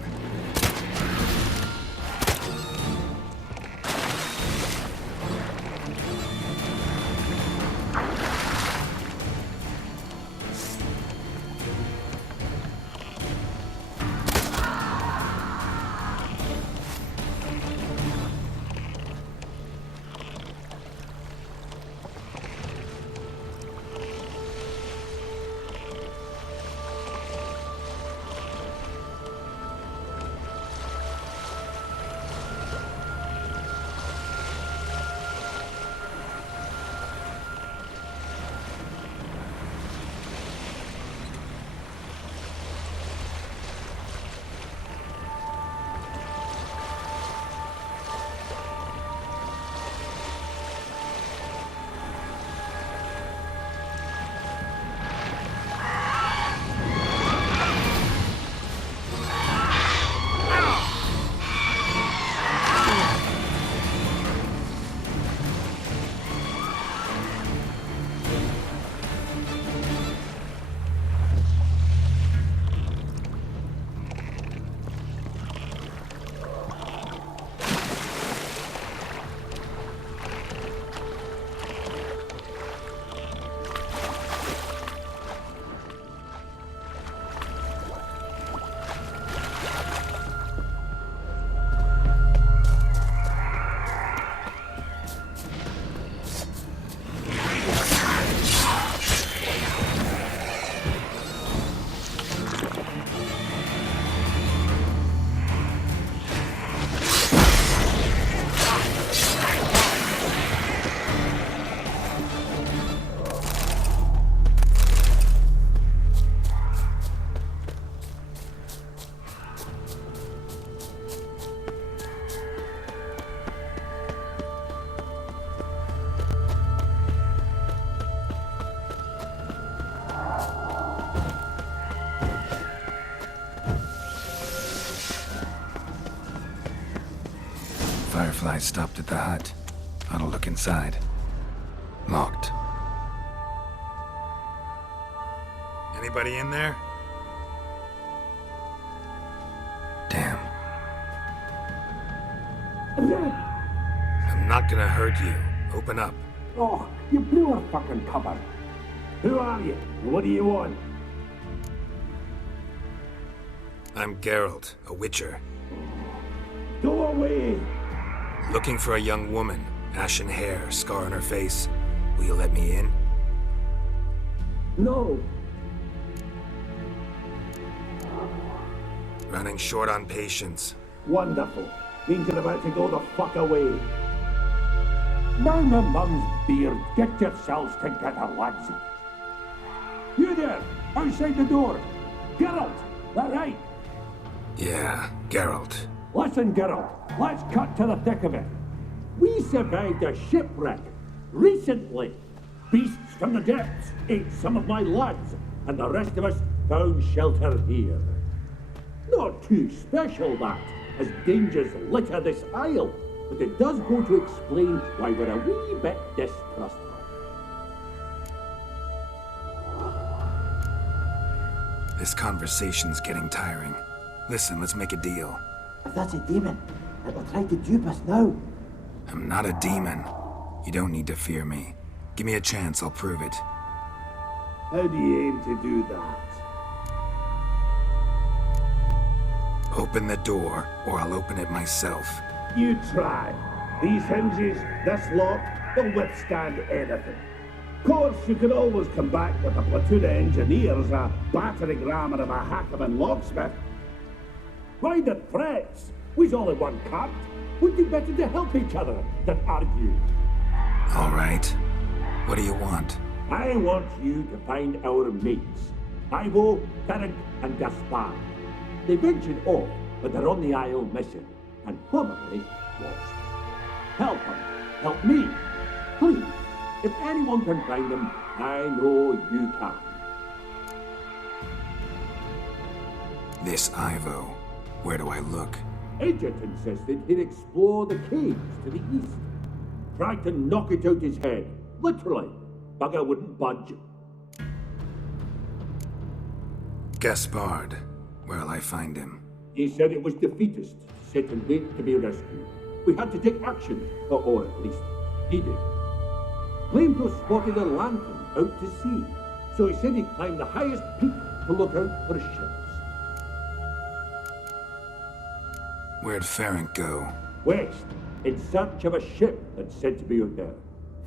Firefly stopped at the hut. I'll look inside. Locked. Anybody in there? Damn. I'm not gonna hurt you. Open up. Oh, you blew our fucking cover. Who are you? What do you want? I'm Geralt, a witcher. Go away! Looking for a young woman. Ashen hair, scar on her face. Will you let me in? No. Running short on patience. Wonderful. Means you're about to go the fuck away. Down the mum's beard. Get yourselves together, lads. You there, outside the door. Geralt, that right? Yeah, Geralt. Listen, girl, let's cut to the thick of it. We survived a shipwreck recently. Beasts from the depths ate some of my lads, and the rest of us found shelter here. Not too special, that, as dangers litter this isle, but it does go to explain why we're a wee bit distrustful. This conversation's getting tiring. Listen, let's make a deal. If that's a demon, it will try to dupe us now. I'm not a demon. You don't need to fear me. Give me a chance, I'll prove it. How do you aim to do that? Open the door, or I'll open it myself. You try. These hinges, this lock, they'll withstand anything. Of course, you can always come back with a platoon of engineers, a battering ram, and a hackman locksmith. Why the threats? We's all in one camp. Would be better to help each other than argue. All right. What do you want? I want you to find our mates. Ivo, Ferenc, and Gaspar. They ventured off, but they're on the Isle missing, and probably lost. Help them. Help me. Please. If anyone can find them, I know you can. This Ivo. Where do I look? Agent insisted he'd explore the caves to the east. Tried to knock it out his head. Literally. Bugger wouldn't budge. Gaspard. Where'll I find him? He said it was defeatist, set and wait to be rescued. We had to take action, or at least he did. Claimed to have spotted a lantern out to sea, so he said he'd climb the highest peak to look out for ships. Where'd Ferenc go? West, in search of a ship that's said to be out there.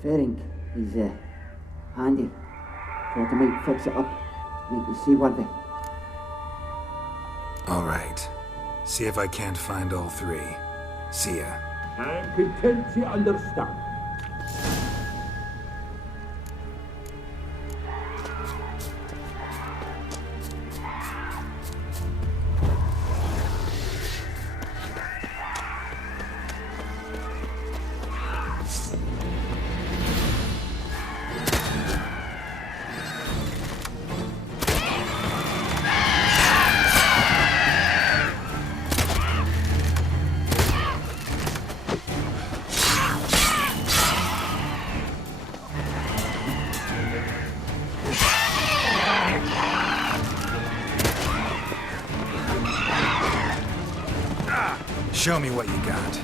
Ferenc, he's handy. Thought I might fix it up, make it seaworthy. All right. See if I can't find all three. See ya. I'm content to understand. Show me what you got.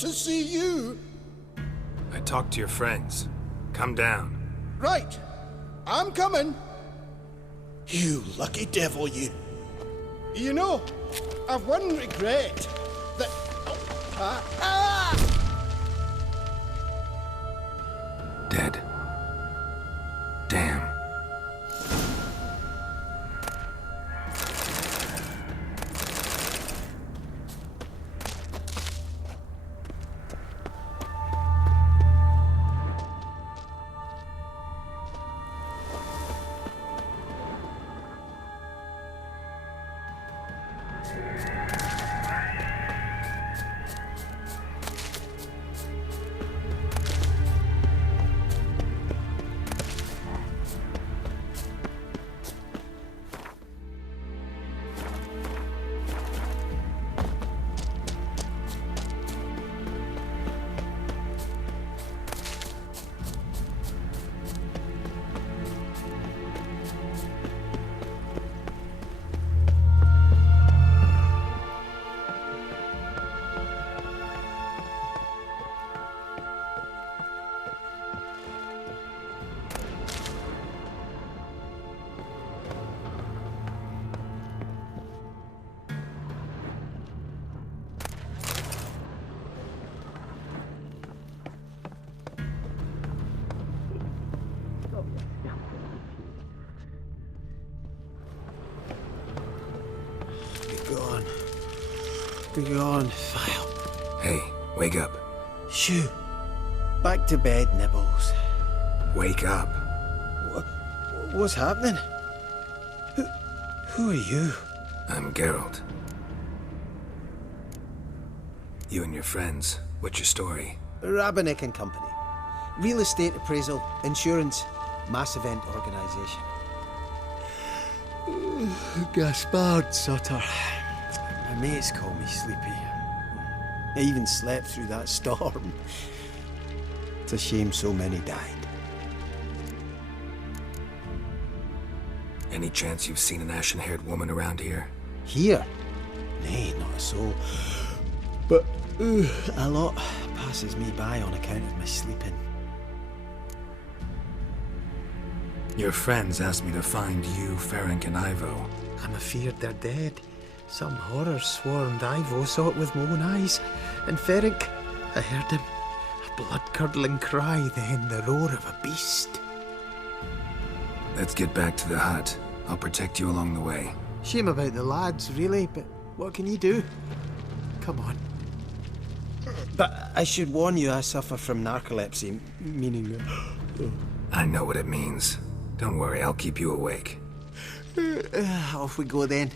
to see you. I talked to your friends. Come down. Right. I'm coming. You lucky devil, you. You know, I've one regret. That... Dead. Damn. Be gone, File. Hey, wake up. Shoo. Back to bed, Nibbles. Wake up. What's happening? Who are you? I'm Geralt. You and your friends, what's your story? Rabbinick and Company. Real estate appraisal, insurance, mass event organisation. Gaspard Sutter. My mates call me Sleepy. I even slept through that storm. It's a shame so many died. Any chance you've seen an ashen-haired woman around here? Here? Nay, not a soul. But a lot passes me by on account of my sleeping. Your friends asked me to find you, Ferenc, and Ivo. I'm afeard they're dead. Some horror swarmed Ivo, saw it with my own eyes. And Ferenc, I heard him. A blood-curdling cry, then the roar of a beast. Let's get back to the hut. I'll protect you along the way. Shame about the lads, really, but what can you do? Come on. But I should warn you, I suffer from narcolepsy, meaning... I know what it means. Don't worry, I'll keep you awake. Off we go then.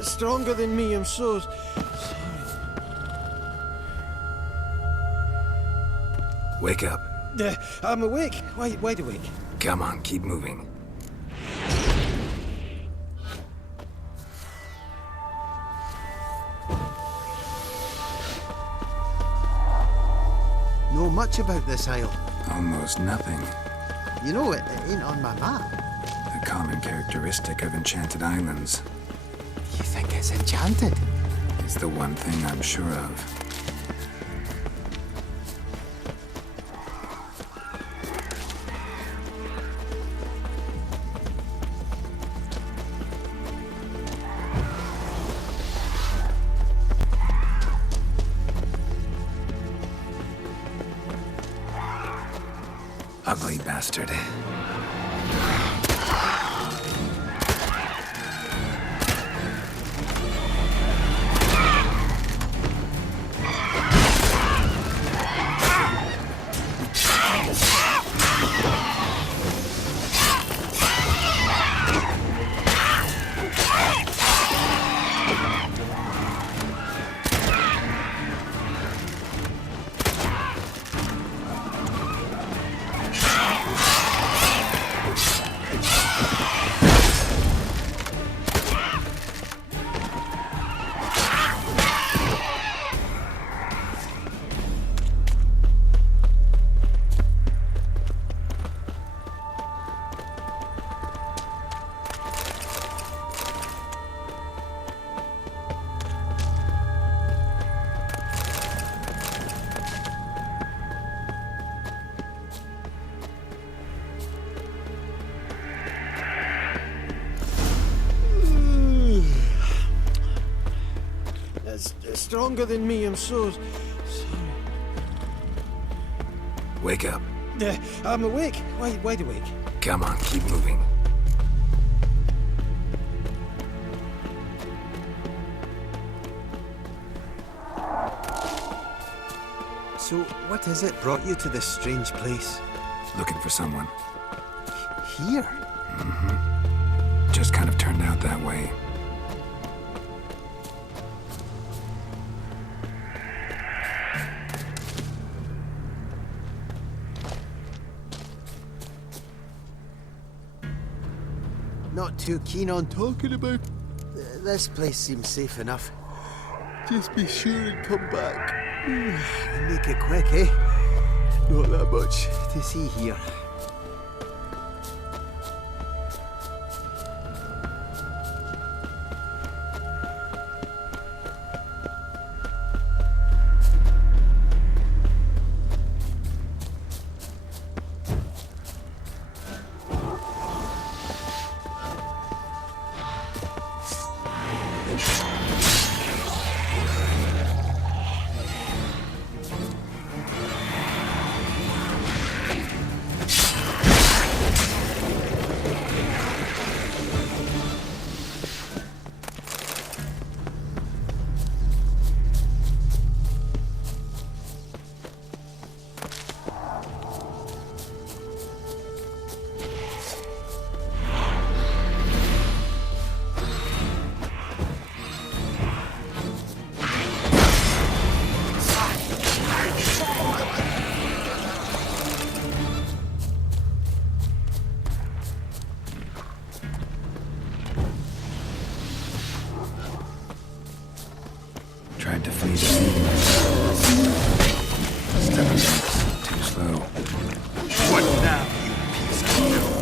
Stronger than me, I'm so sorry. Wake up. I'm awake. Wide awake. Come on, keep moving. Know much about this isle? Almost nothing. You know, it ain't on my map. A common characteristic of enchanted islands. You think it's enchanted? It's the one thing I'm sure of. Ugly bastard. stronger than me. I'm so sorry. Wake up. I'm awake. Wide awake. Come on, keep moving. So, what is it brought you to this strange place? Looking for someone. Here? Mm-hmm. Just kind of turned out that way. Not too keen on talking about. This place seems safe enough. Just be sure and come back. And make it quick, eh? Not that much to see here. Tried to flee the scene. Stepping too slow. What now, you piece of filth?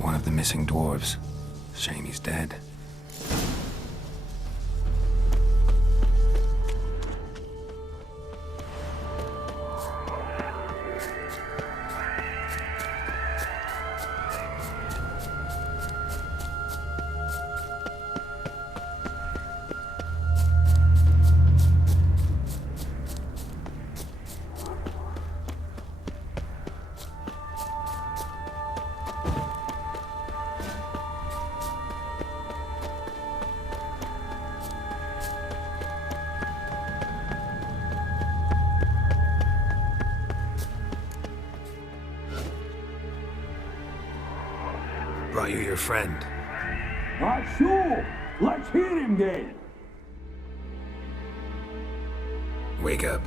One of the missing dwarves. Shame he's dead. Brought you your friend. Not so. Let's hear him then. Wake up.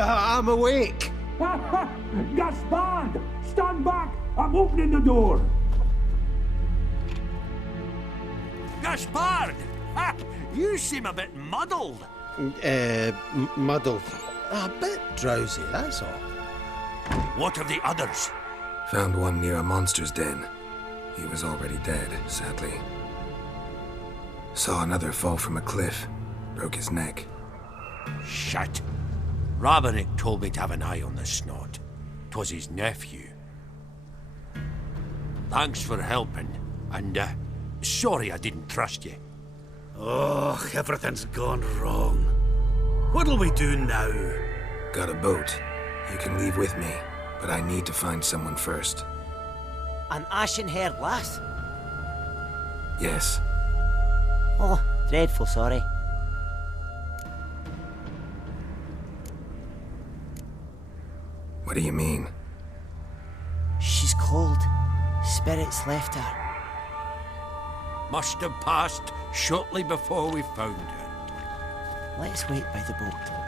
I'm awake. Gaspard! Stand back! I'm opening the door. Gaspard! Ha! You seem a bit muddled. Muddled. A bit drowsy, that's all. What of the others? Found one near a monster's den. He was already dead, sadly. Saw another fall from a cliff. Broke his neck. Shit. Robinick told me to have an eye on the snot. 'Twas his nephew. Thanks for helping, and sorry I didn't trust you. Oh, everything's gone wrong. What'll we do now? Got a boat. You can leave with me, but I need to find someone first. An ashen-haired lass? Yes. Oh, dreadful sorry. What do you mean? She's cold. Spirits left her. Must have passed shortly before we found her. Let's wait by the boat.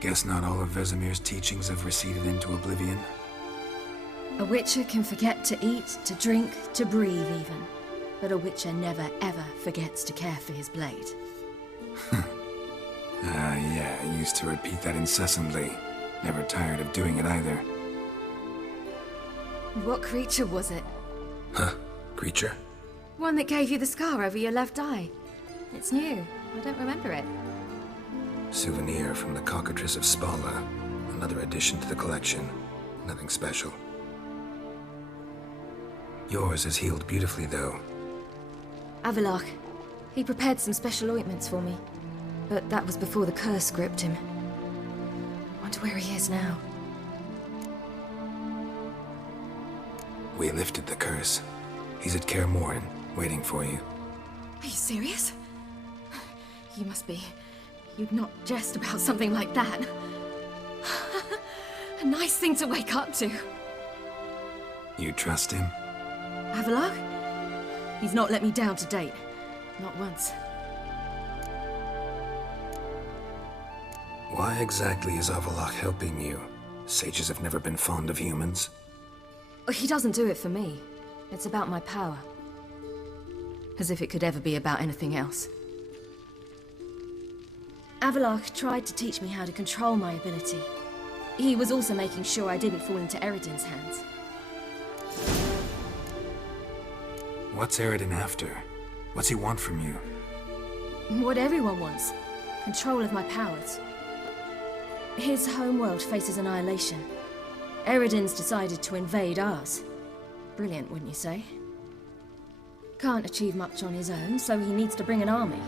Guess not all of Vesemir's teachings have receded into oblivion. A witcher can forget to eat, to drink, to breathe even. But a witcher never ever forgets to care for his blade. Yeah, I used to repeat that incessantly. Never tired of doing it either. What creature was it? Huh? Creature? One that gave you the scar over your left eye. It's new. I don't remember it. Souvenir from the Cockatrice of Spala. Another addition to the collection. Nothing special. Yours has healed beautifully, though. Avalok. He prepared some special ointments for me. But that was before the curse gripped him. Wonder where he is now. We lifted the curse. He's at Kaer Morhen, waiting for you. Are you serious? You must be. You'd not jest about something like that. A nice thing to wake up to. You trust him? Avalok? He's not let me down to date. Not once. Why exactly is Avalok helping you? Sages have never been fond of humans. He doesn't do it for me. It's about my power. As if it could ever be about anything else. Avalok tried to teach me how to control my ability. He was also making sure I didn't fall into Eredin's hands. What's Eredin after? What's he want from you? What everyone wants. Control of my powers. His homeworld faces annihilation. Eredin's decided to invade ours. Brilliant, wouldn't you say? Can't achieve much on his own, so he needs to bring an army.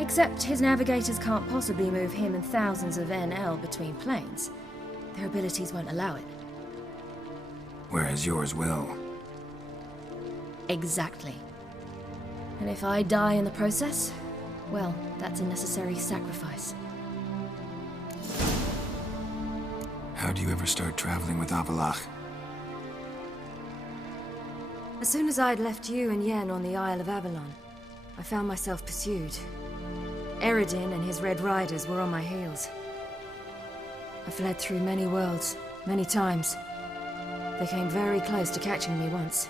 Except his navigators can't possibly move him and thousands of NL between planes. Their abilities won't allow it. Whereas yours will. Exactly. And if I die in the process, well, that's a necessary sacrifice. How do you ever start traveling with Avalok? As soon as I'd left you and Yen on the Isle of Avalon, I found myself pursued. Eredin and his Red Riders were on my heels. I fled through many worlds, many times. They came very close to catching me once.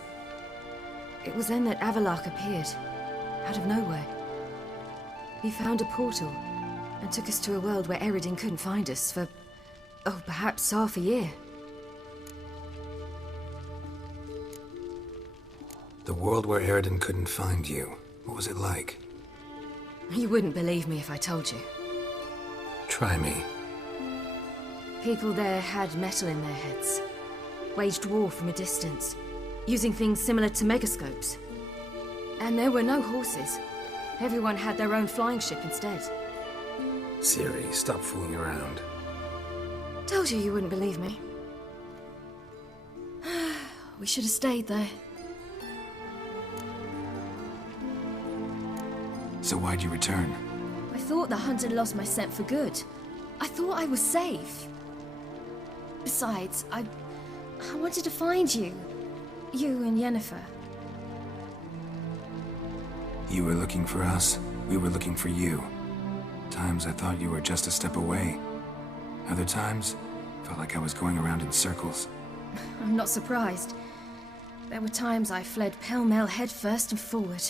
It was then that Avalok appeared, out of nowhere. He found a portal, and took us to a world where Eredin couldn't find us for, oh, perhaps half a year. The world where Eredin couldn't find you. What was it like? You wouldn't believe me if I told you. Try me. People there had metal in their heads. Waged war from a distance, using things similar to megascopes. And there were no horses. Everyone had their own flying ship instead. Siri, stop fooling around. Told you wouldn't believe me. We should have stayed there. So why'd you return? I thought the hunt had lost my scent for good. I thought I was safe. Besides, I wanted to find you. You and Yennefer. You were looking for us, we were looking for you. Times I thought you were just a step away. Other times, felt like I was going around in circles. I'm not surprised. There were times I fled pell-mell headfirst and forward.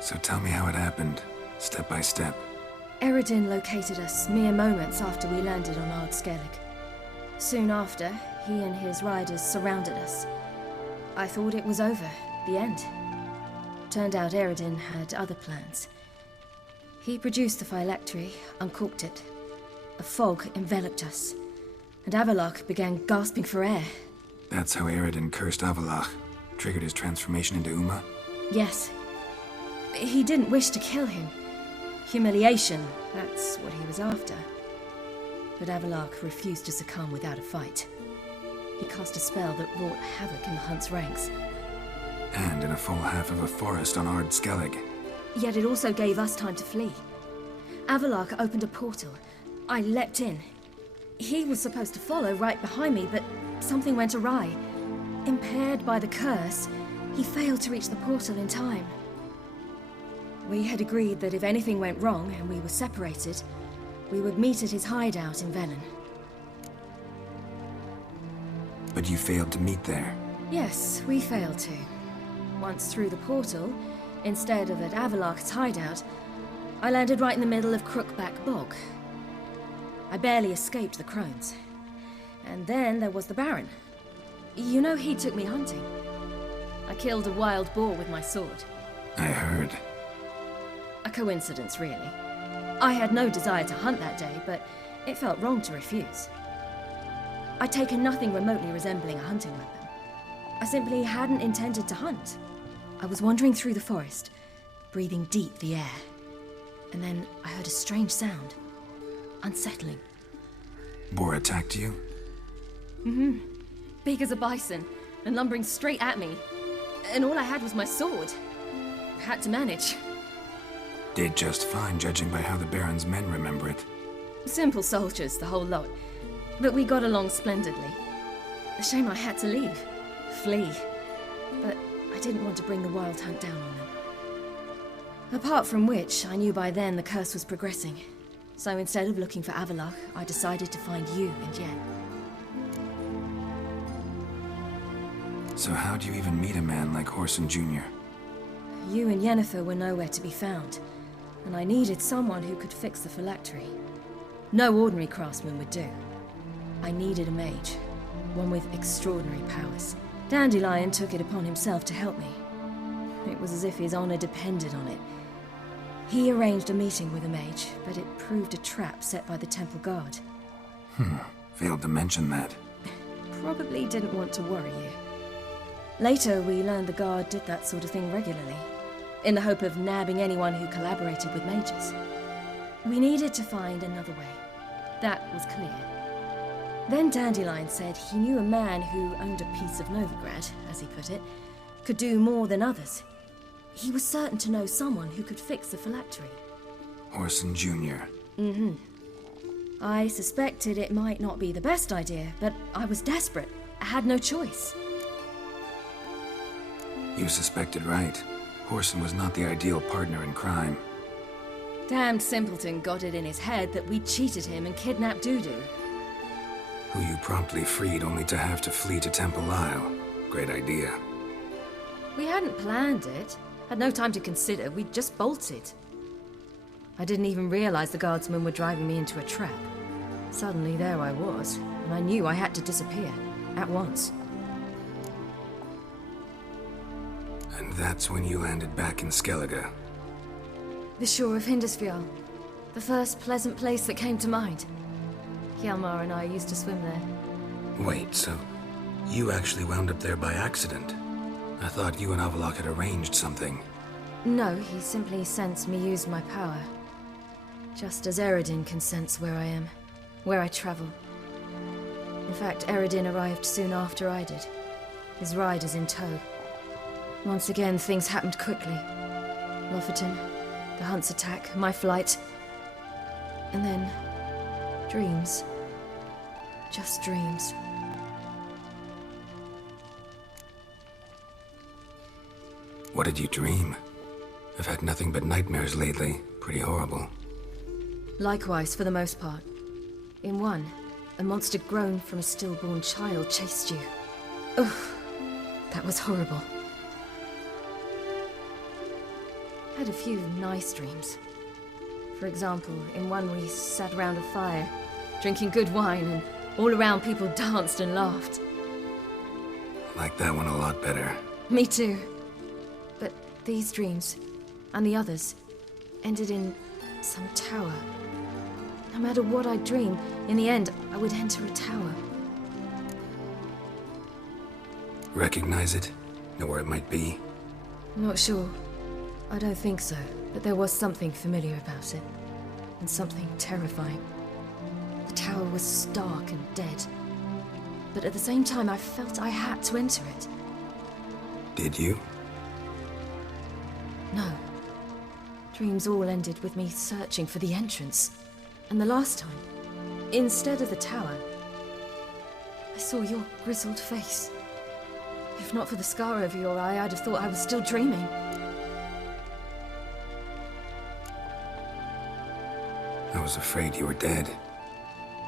So tell me how it happened, step by step. Eredin located us mere moments after we landed on Ard Skellig. Soon after, he and his riders surrounded us. I thought it was over, the end. Turned out Eredin had other plans. He produced the phylactery, uncorked it. A fog enveloped us, and Avalok began gasping for air. That's how Eredin cursed Avalok, triggered his transformation into Uma? Yes. He didn't wish to kill him. Humiliation, that's what he was after. But Avalok refused to succumb without a fight. He cast a spell that wrought havoc in the hunt's ranks. And in a full half of a forest on Ard Skellig. Yet it also gave us time to flee. Avalok opened a portal. I leapt in. He was supposed to follow right behind me, but something went awry. Impaired by the curse, he failed to reach the portal in time. We had agreed that if anything went wrong and we were separated, we would meet at his hideout in Venin. But you failed to meet there. Yes, we failed to. Once through the portal, instead of at Avalok's hideout, I landed right in the middle of Crookback Bog. I barely escaped the crones. And then there was the Baron. You know, he took me hunting. I killed a wild boar with my sword. I heard. A coincidence, really. I had no desire to hunt that day, but it felt wrong to refuse. I'd taken nothing remotely resembling a hunting weapon. I simply hadn't intended to hunt. I was wandering through the forest, breathing deep the air. And then I heard a strange sound. Unsettling. Boar attacked you? Mm-hmm. Big as a bison, and lumbering straight at me. And all I had was my sword. I had to manage. Did just fine, judging by how the Baron's men remember it. Simple soldiers, the whole lot. But we got along splendidly. A shame I had to leave. Flee. But I didn't want to bring the Wild Hunt down on them. Apart from which, I knew by then the curse was progressing. So instead of looking for Avalok, I decided to find you and Yen. So how do you even meet a man like Horson Jr.? You and Yennefer were nowhere to be found, and I needed someone who could fix the phylactery. No ordinary craftsman would do. I needed a mage, one with extraordinary powers. Dandelion took it upon himself to help me. It was as if his honor depended on it. He arranged a meeting with a mage, but it proved a trap set by the temple guard. Failed to mention that. Probably didn't want to worry you. Later, we learned the guard did that sort of thing regularly, in the hope of nabbing anyone who collaborated with mages. We needed to find another way. That was clear. Then Dandelion said he knew a man who owned a piece of Novigrad, as he put it, could do more than others. He was certain to know someone who could fix the phylactery. Horson Jr. Mm-hmm. I suspected it might not be the best idea, but I was desperate. I had no choice. You suspected right. Horson was not the ideal partner in crime. Damned simpleton got it in his head that we cheated him and kidnapped Dudu. Who you promptly freed only to have to flee to Temple Isle. Great idea. We hadn't planned it. Had no time to consider. We just bolted. I didn't even realize the guardsmen were driving me into a trap. Suddenly there I was, and I knew I had to disappear. At once. And that's when you landed back in Skellige. The shore of Hindisfjall. The first pleasant place that came to mind. Hjalmar and I used to swim there. Wait, so you actually wound up there by accident? I thought you and Avalok had arranged something. No, he simply sensed me use my power. Just as Eredin can sense where I am, where I travel. In fact, Eredin arrived soon after I did. His riders in tow. Once again, things happened quickly. Lofoten, the Hunt's attack, my flight. And then... dreams. Just dreams. What did you dream? I've had nothing but nightmares lately. Pretty horrible. Likewise, for the most part. In one, a monster grown from a stillborn child chased you. Ugh, that was horrible. I had a few nice dreams. For example, in one we sat around a fire, drinking good wine, and all around people danced and laughed. I like that one a lot better. Me too. But these dreams, and the others, ended in some tower. No matter what I dreamed, in the end, I would enter a tower. Recognize it? Know where it might be? Not sure. I don't think so, but there was something familiar about it. And something terrifying. The tower was stark and dead. But at the same time, I felt I had to enter it. Did you? No. Dreams all ended with me searching for the entrance. And the last time, instead of the tower, I saw your grizzled face. If not for the scar over your eye, I'd have thought I was still dreaming. was afraid you were dead.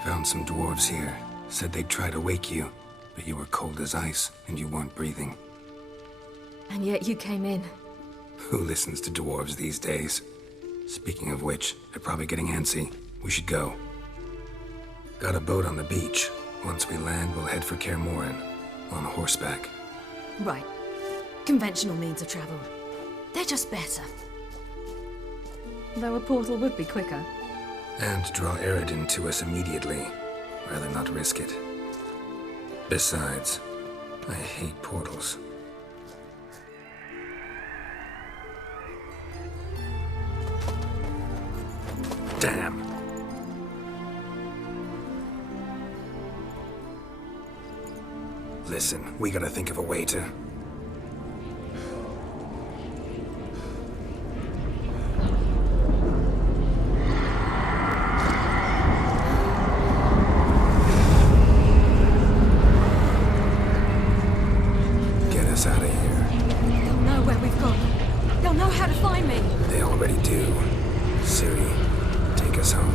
Found some dwarves here. Said they'd try to wake you, but you were cold as ice and you weren't breathing. And yet you came in. Who listens to dwarves these days? Speaking of which, they're probably getting antsy. We should go. Got a boat on the beach. Once we land, we'll head for Kaer Morhen, on horseback. Right. Conventional means of travel. They're just better. Though a portal would be quicker. And draw Eredin to us immediately. Rather not risk it. Besides, I hate portals. Damn. Listen, we gotta think of a way to... get us out of here. They'll know where we've gone. They'll know how to find me. They already do. Ciri, take us home.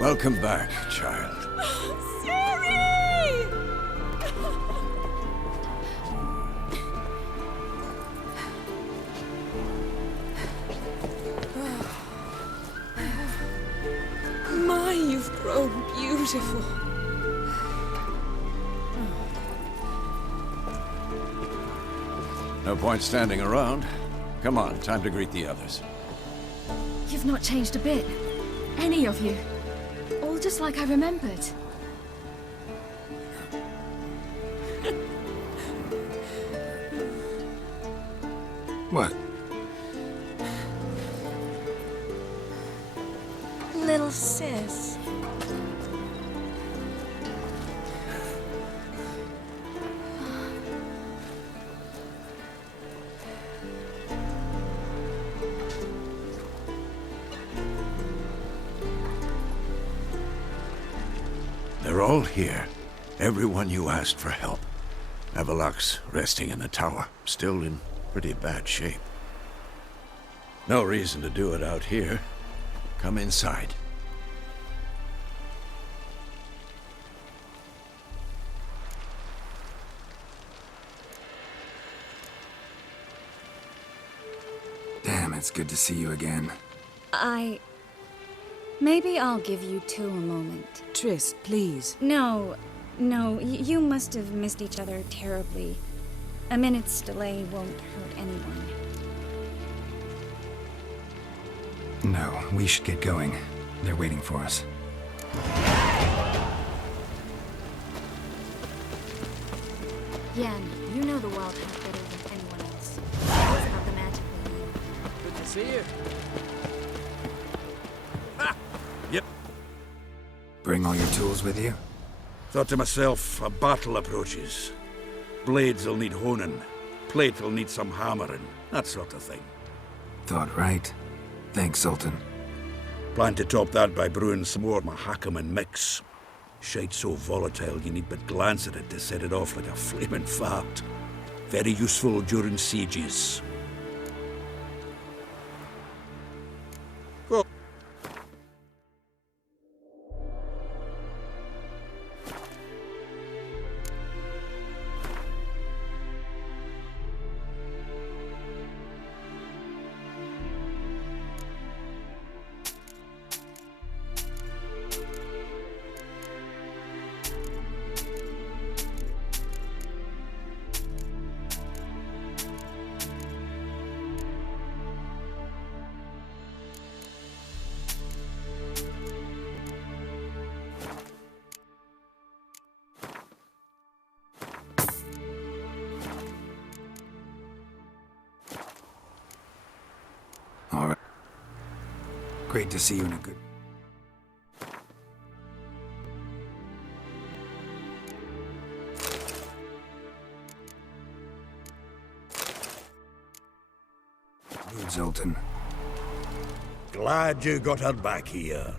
Welcome back, child. Ciri! My, you've grown beautiful. No point standing around. Come on, time to greet the others. You've not changed a bit. Any of you. All just like I remembered. What? Little sis. They're all here. Everyone you asked for help. Avalok's resting in the tower, still in pretty bad shape. No reason to do it out here. Come inside. Damn, it's good to see you again. Maybe I'll give you two a moment. Triss, please. No, you must have missed each other terribly. A minute's delay won't hurt anyone. No, we should get going. They're waiting for us. Yen, you know the Wild Hunt better than anyone else. What about the magic they use? Good to see you. Yep. Bring all your tools with you? Thought to myself, a battle approaches. Blades will need honing. Plate will need some hammering. That sort of thing. Thought right. Thanks, Sultan. Plan to top that by brewing some more Mahakam mix. Shite so volatile you need but glance at it to set it off like a flaming fart. Very useful during sieges. Well, All right. Great to see you in a good... mood, Zoltan. glad you got her back here.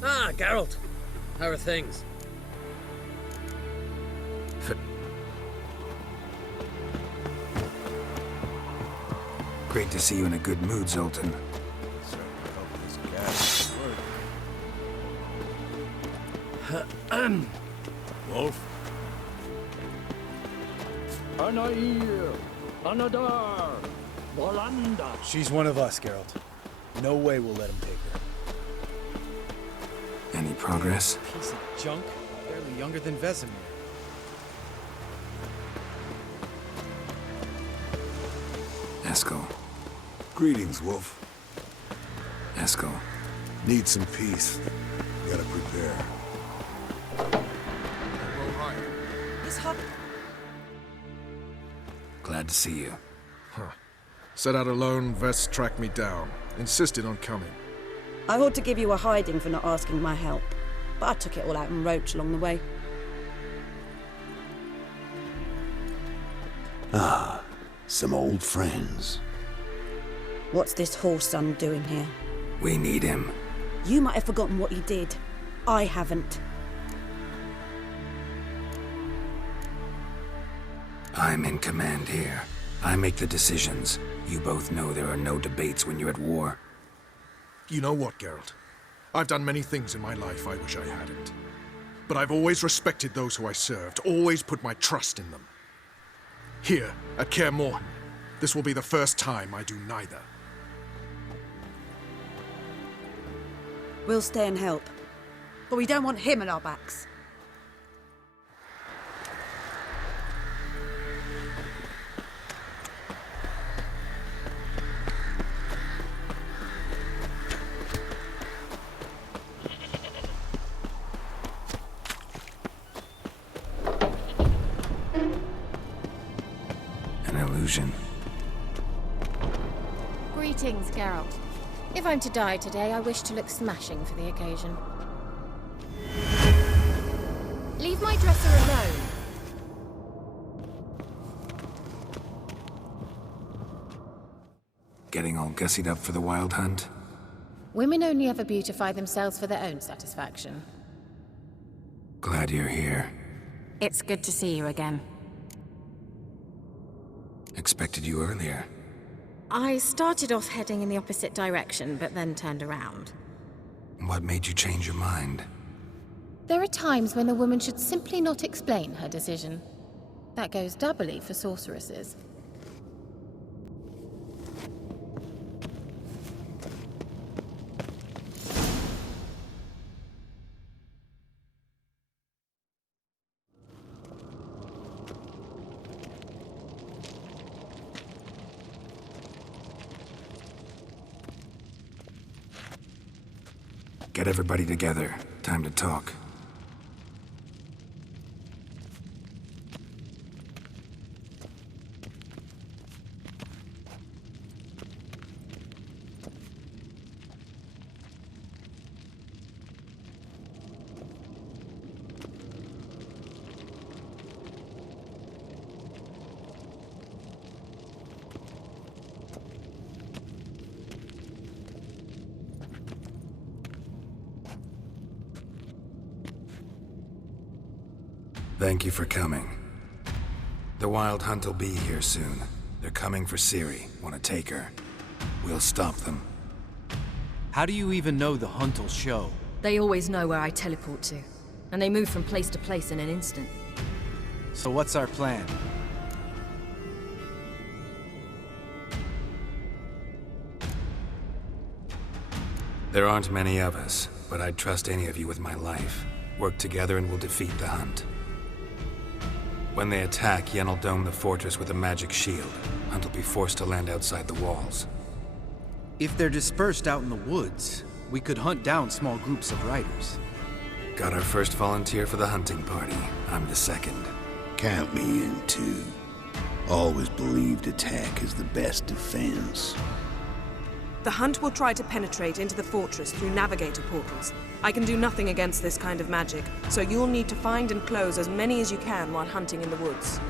Ah, Geralt. How are things? Great to see you in a good mood, Zoltan. Wolf? Anair, Anadar, Volanda. She's one of us, Geralt. No way we'll let him take her. Any progress? Piece of junk, barely younger than Vesemir. Eskel. Greetings, Wolf. Eskel. Need some peace. Gotta prepare. This hot. Glad to see you. Huh. Set out alone, Vest tracked me down. Insisted on coming. I ought to give you a hiding for not asking my help, but I took it all out in Roach along the way. Ah, some old friends. What's this whoreson doing here? We need him. You might have forgotten what you did. I haven't. I'm in command here. I make the decisions. You both know there are no debates when you're at war. You know what, Geralt? I've done many things in my life I wish I hadn't. But I've always respected those who I served, always put my trust in them. Here, at Kaer Morhen, this will be the first time I do neither. We'll stay and help. But we don't want him at our backs. An illusion. Greetings, Geralt. If I'm to die today, I wish to look smashing for the occasion. Leave my dresser alone. Getting all gussied up for the Wild Hunt? Women only ever beautify themselves for their own satisfaction. Glad you're here. It's good to see you again. Expected you earlier. I started off heading in the opposite direction, but then turned around. What made you change your mind? There are times when a woman should simply not explain her decision. That goes doubly for sorceresses. Get everybody together. Time to talk. Thank you for coming. The Wild Hunt will be here soon. They're coming for Ciri. Want to take her? We'll stop them. How do you even know the hunt will show? They always know where I teleport to, and they move from place to place in an instant. So what's our plan? There aren't many of us, but I'd trust any of you with my life. Work together and we'll defeat the Hunt. When they attack, Yen'll dome the fortress with a magic shield. Hunt will be forced to land outside the walls. If they're dispersed out in the woods, we could hunt down small groups of riders. Got our first volunteer for the hunting party. I'm the second. Count me in, too. Always believed attack is the best defense. The Hunt will try to penetrate into the fortress through navigator portals. I can do nothing against this kind of magic, so you'll need to find and close as many as you can while hunting in the woods.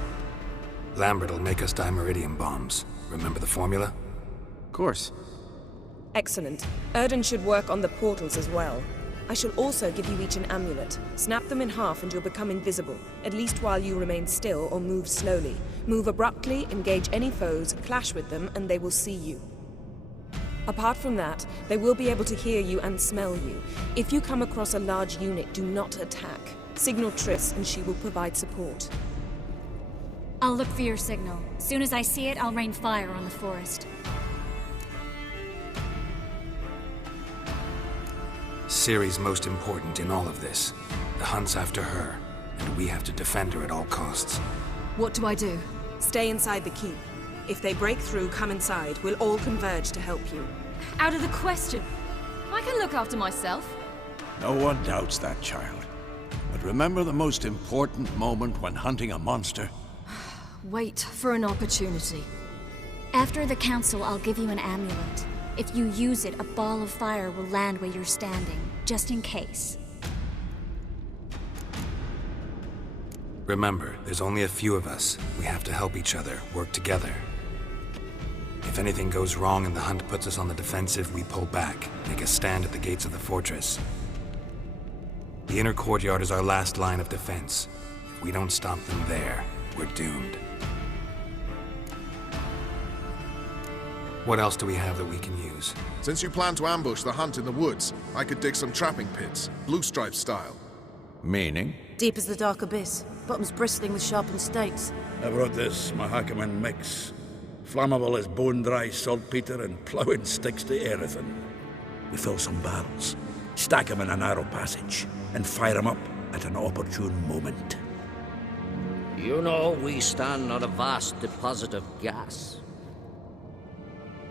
Lambert will make us dimeridium bombs. Remember the formula? Of course. Excellent. Erden should work on the portals as well. I shall also give you each an amulet. Snap them in half and you'll become invisible, at least while you remain still or move slowly. Move abruptly, engage any foes, clash with them, and they will see you. Apart from that, they will be able to hear you and smell you. If you come across a large unit, do not attack. Signal Triss and she will provide support. I'll look for your signal. Soon as I see it, I'll rain fire on the forest. Ciri's most important in all of this. The Hunt's after her, and we have to defend her at all costs. What do I do? Stay inside the keep. If they break through, come inside. We'll all converge to help you. Out of the question. I can look after myself. No one doubts that, child. But remember the most important moment when hunting a monster? Wait for an opportunity. After the council, I'll give you an amulet. If you use it, a ball of fire will land where you're standing, just in case. Remember, there's only a few of us. We have to help each other, work together. If anything goes wrong and the Hunt puts us on the defensive, we pull back, make a stand at the gates of the fortress. The inner courtyard is our last line of defense. If we don't stop them there, we're doomed. What else do we have that we can use? Since you plan to ambush the Hunt in the woods, I could dig some trapping pits, blue stripe style. Meaning? Deep as the dark abyss, bottoms bristling with sharpened stakes. I brought this Mahakaman mix. Flammable as bone-dry saltpeter and ploughing sticks to everything. We fill some barrels, stack them in a narrow passage, and fire them up at an opportune moment. You know, we stand on a vast deposit of gas.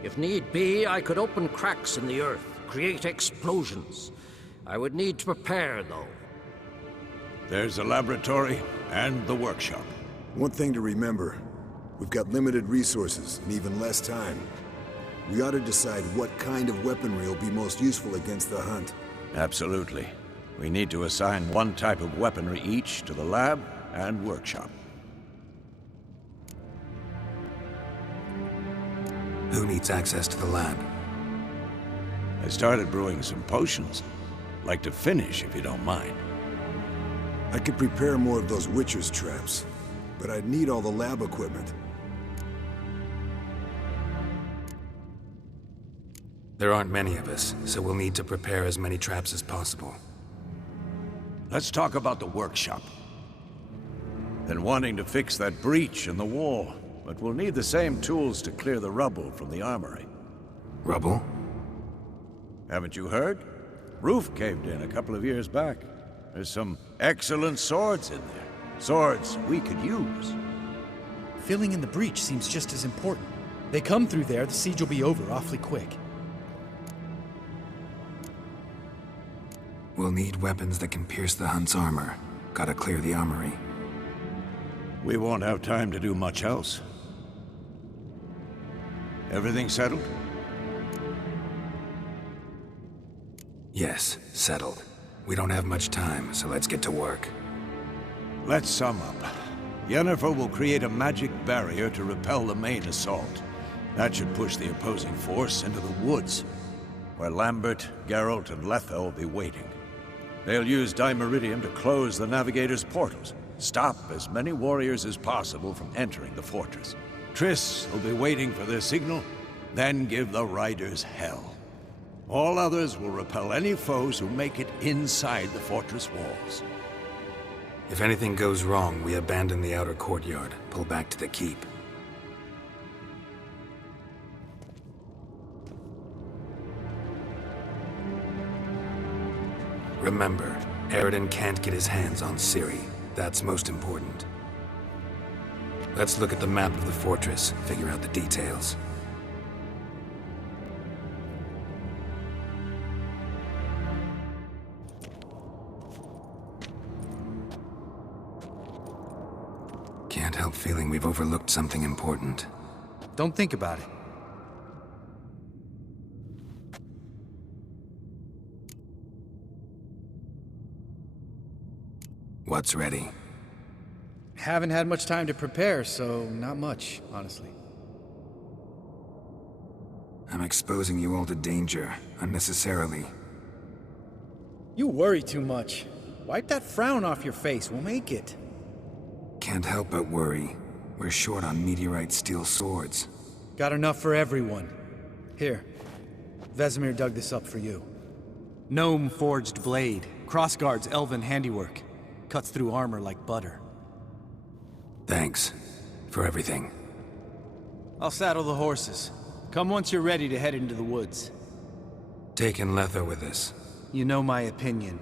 If need be, I could open cracks in the earth, create explosions. I would need to prepare, though. There's the laboratory and the workshop. One thing to remember, we've got limited resources and even less time. We ought to decide what kind of weaponry will be most useful against the Hunt. Absolutely. We need to assign one type of weaponry each to the lab and workshop. Who needs access to the lab? I started brewing some potions. Like to finish, if you don't mind. I could prepare more of those Witcher's traps, but I'd need all the lab equipment. There aren't many of us, so we'll need to prepare as many traps as possible. Let's talk about the workshop. Been wanting to fix that breach in the wall, but we'll need the same tools to clear the rubble from the armory. Rubble? Haven't you heard? Roof caved in a couple of years back. There's some excellent swords in there. Swords we could use. Filling in the breach seems just as important. They come through there, the siege will be over awfully quick. We'll need weapons that can pierce the Hunt's armor. Gotta clear the armory. We won't have time to do much else. Everything settled? Yes, settled. We don't have much time, so let's get to work. Let's sum up. Yennefer will create a magic barrier to repel the main assault. That should push the opposing force into the woods, where Lambert, Geralt, and Letha will be waiting. They'll use Dimeridium to close the Navigator's portals, stop as many warriors as possible from entering the fortress. Triss will be waiting for their signal, then give the riders hell. All others will repel any foes who make it inside the fortress walls. If anything goes wrong, we abandon the outer courtyard, pull back to the keep. Remember, Eridan can't get his hands on Ciri. That's most important. Let's look at the map of the fortress, figure out the details. Can't help feeling we've overlooked something important. Don't think about it. What's ready? Haven't had much time to prepare, so not much, honestly. I'm exposing you all to danger, unnecessarily. You worry too much. Wipe that frown off your face, we'll make it. Can't help but worry. We're short on meteorite steel swords. Got enough for everyone. Here, Vesemir dug this up for you. Gnome forged blade, crossguard's elven handiwork. Cuts through armor like butter. Thanks for everything. I'll saddle the horses. Come once you're ready to head into the woods. Taking Letha with us. You know my opinion.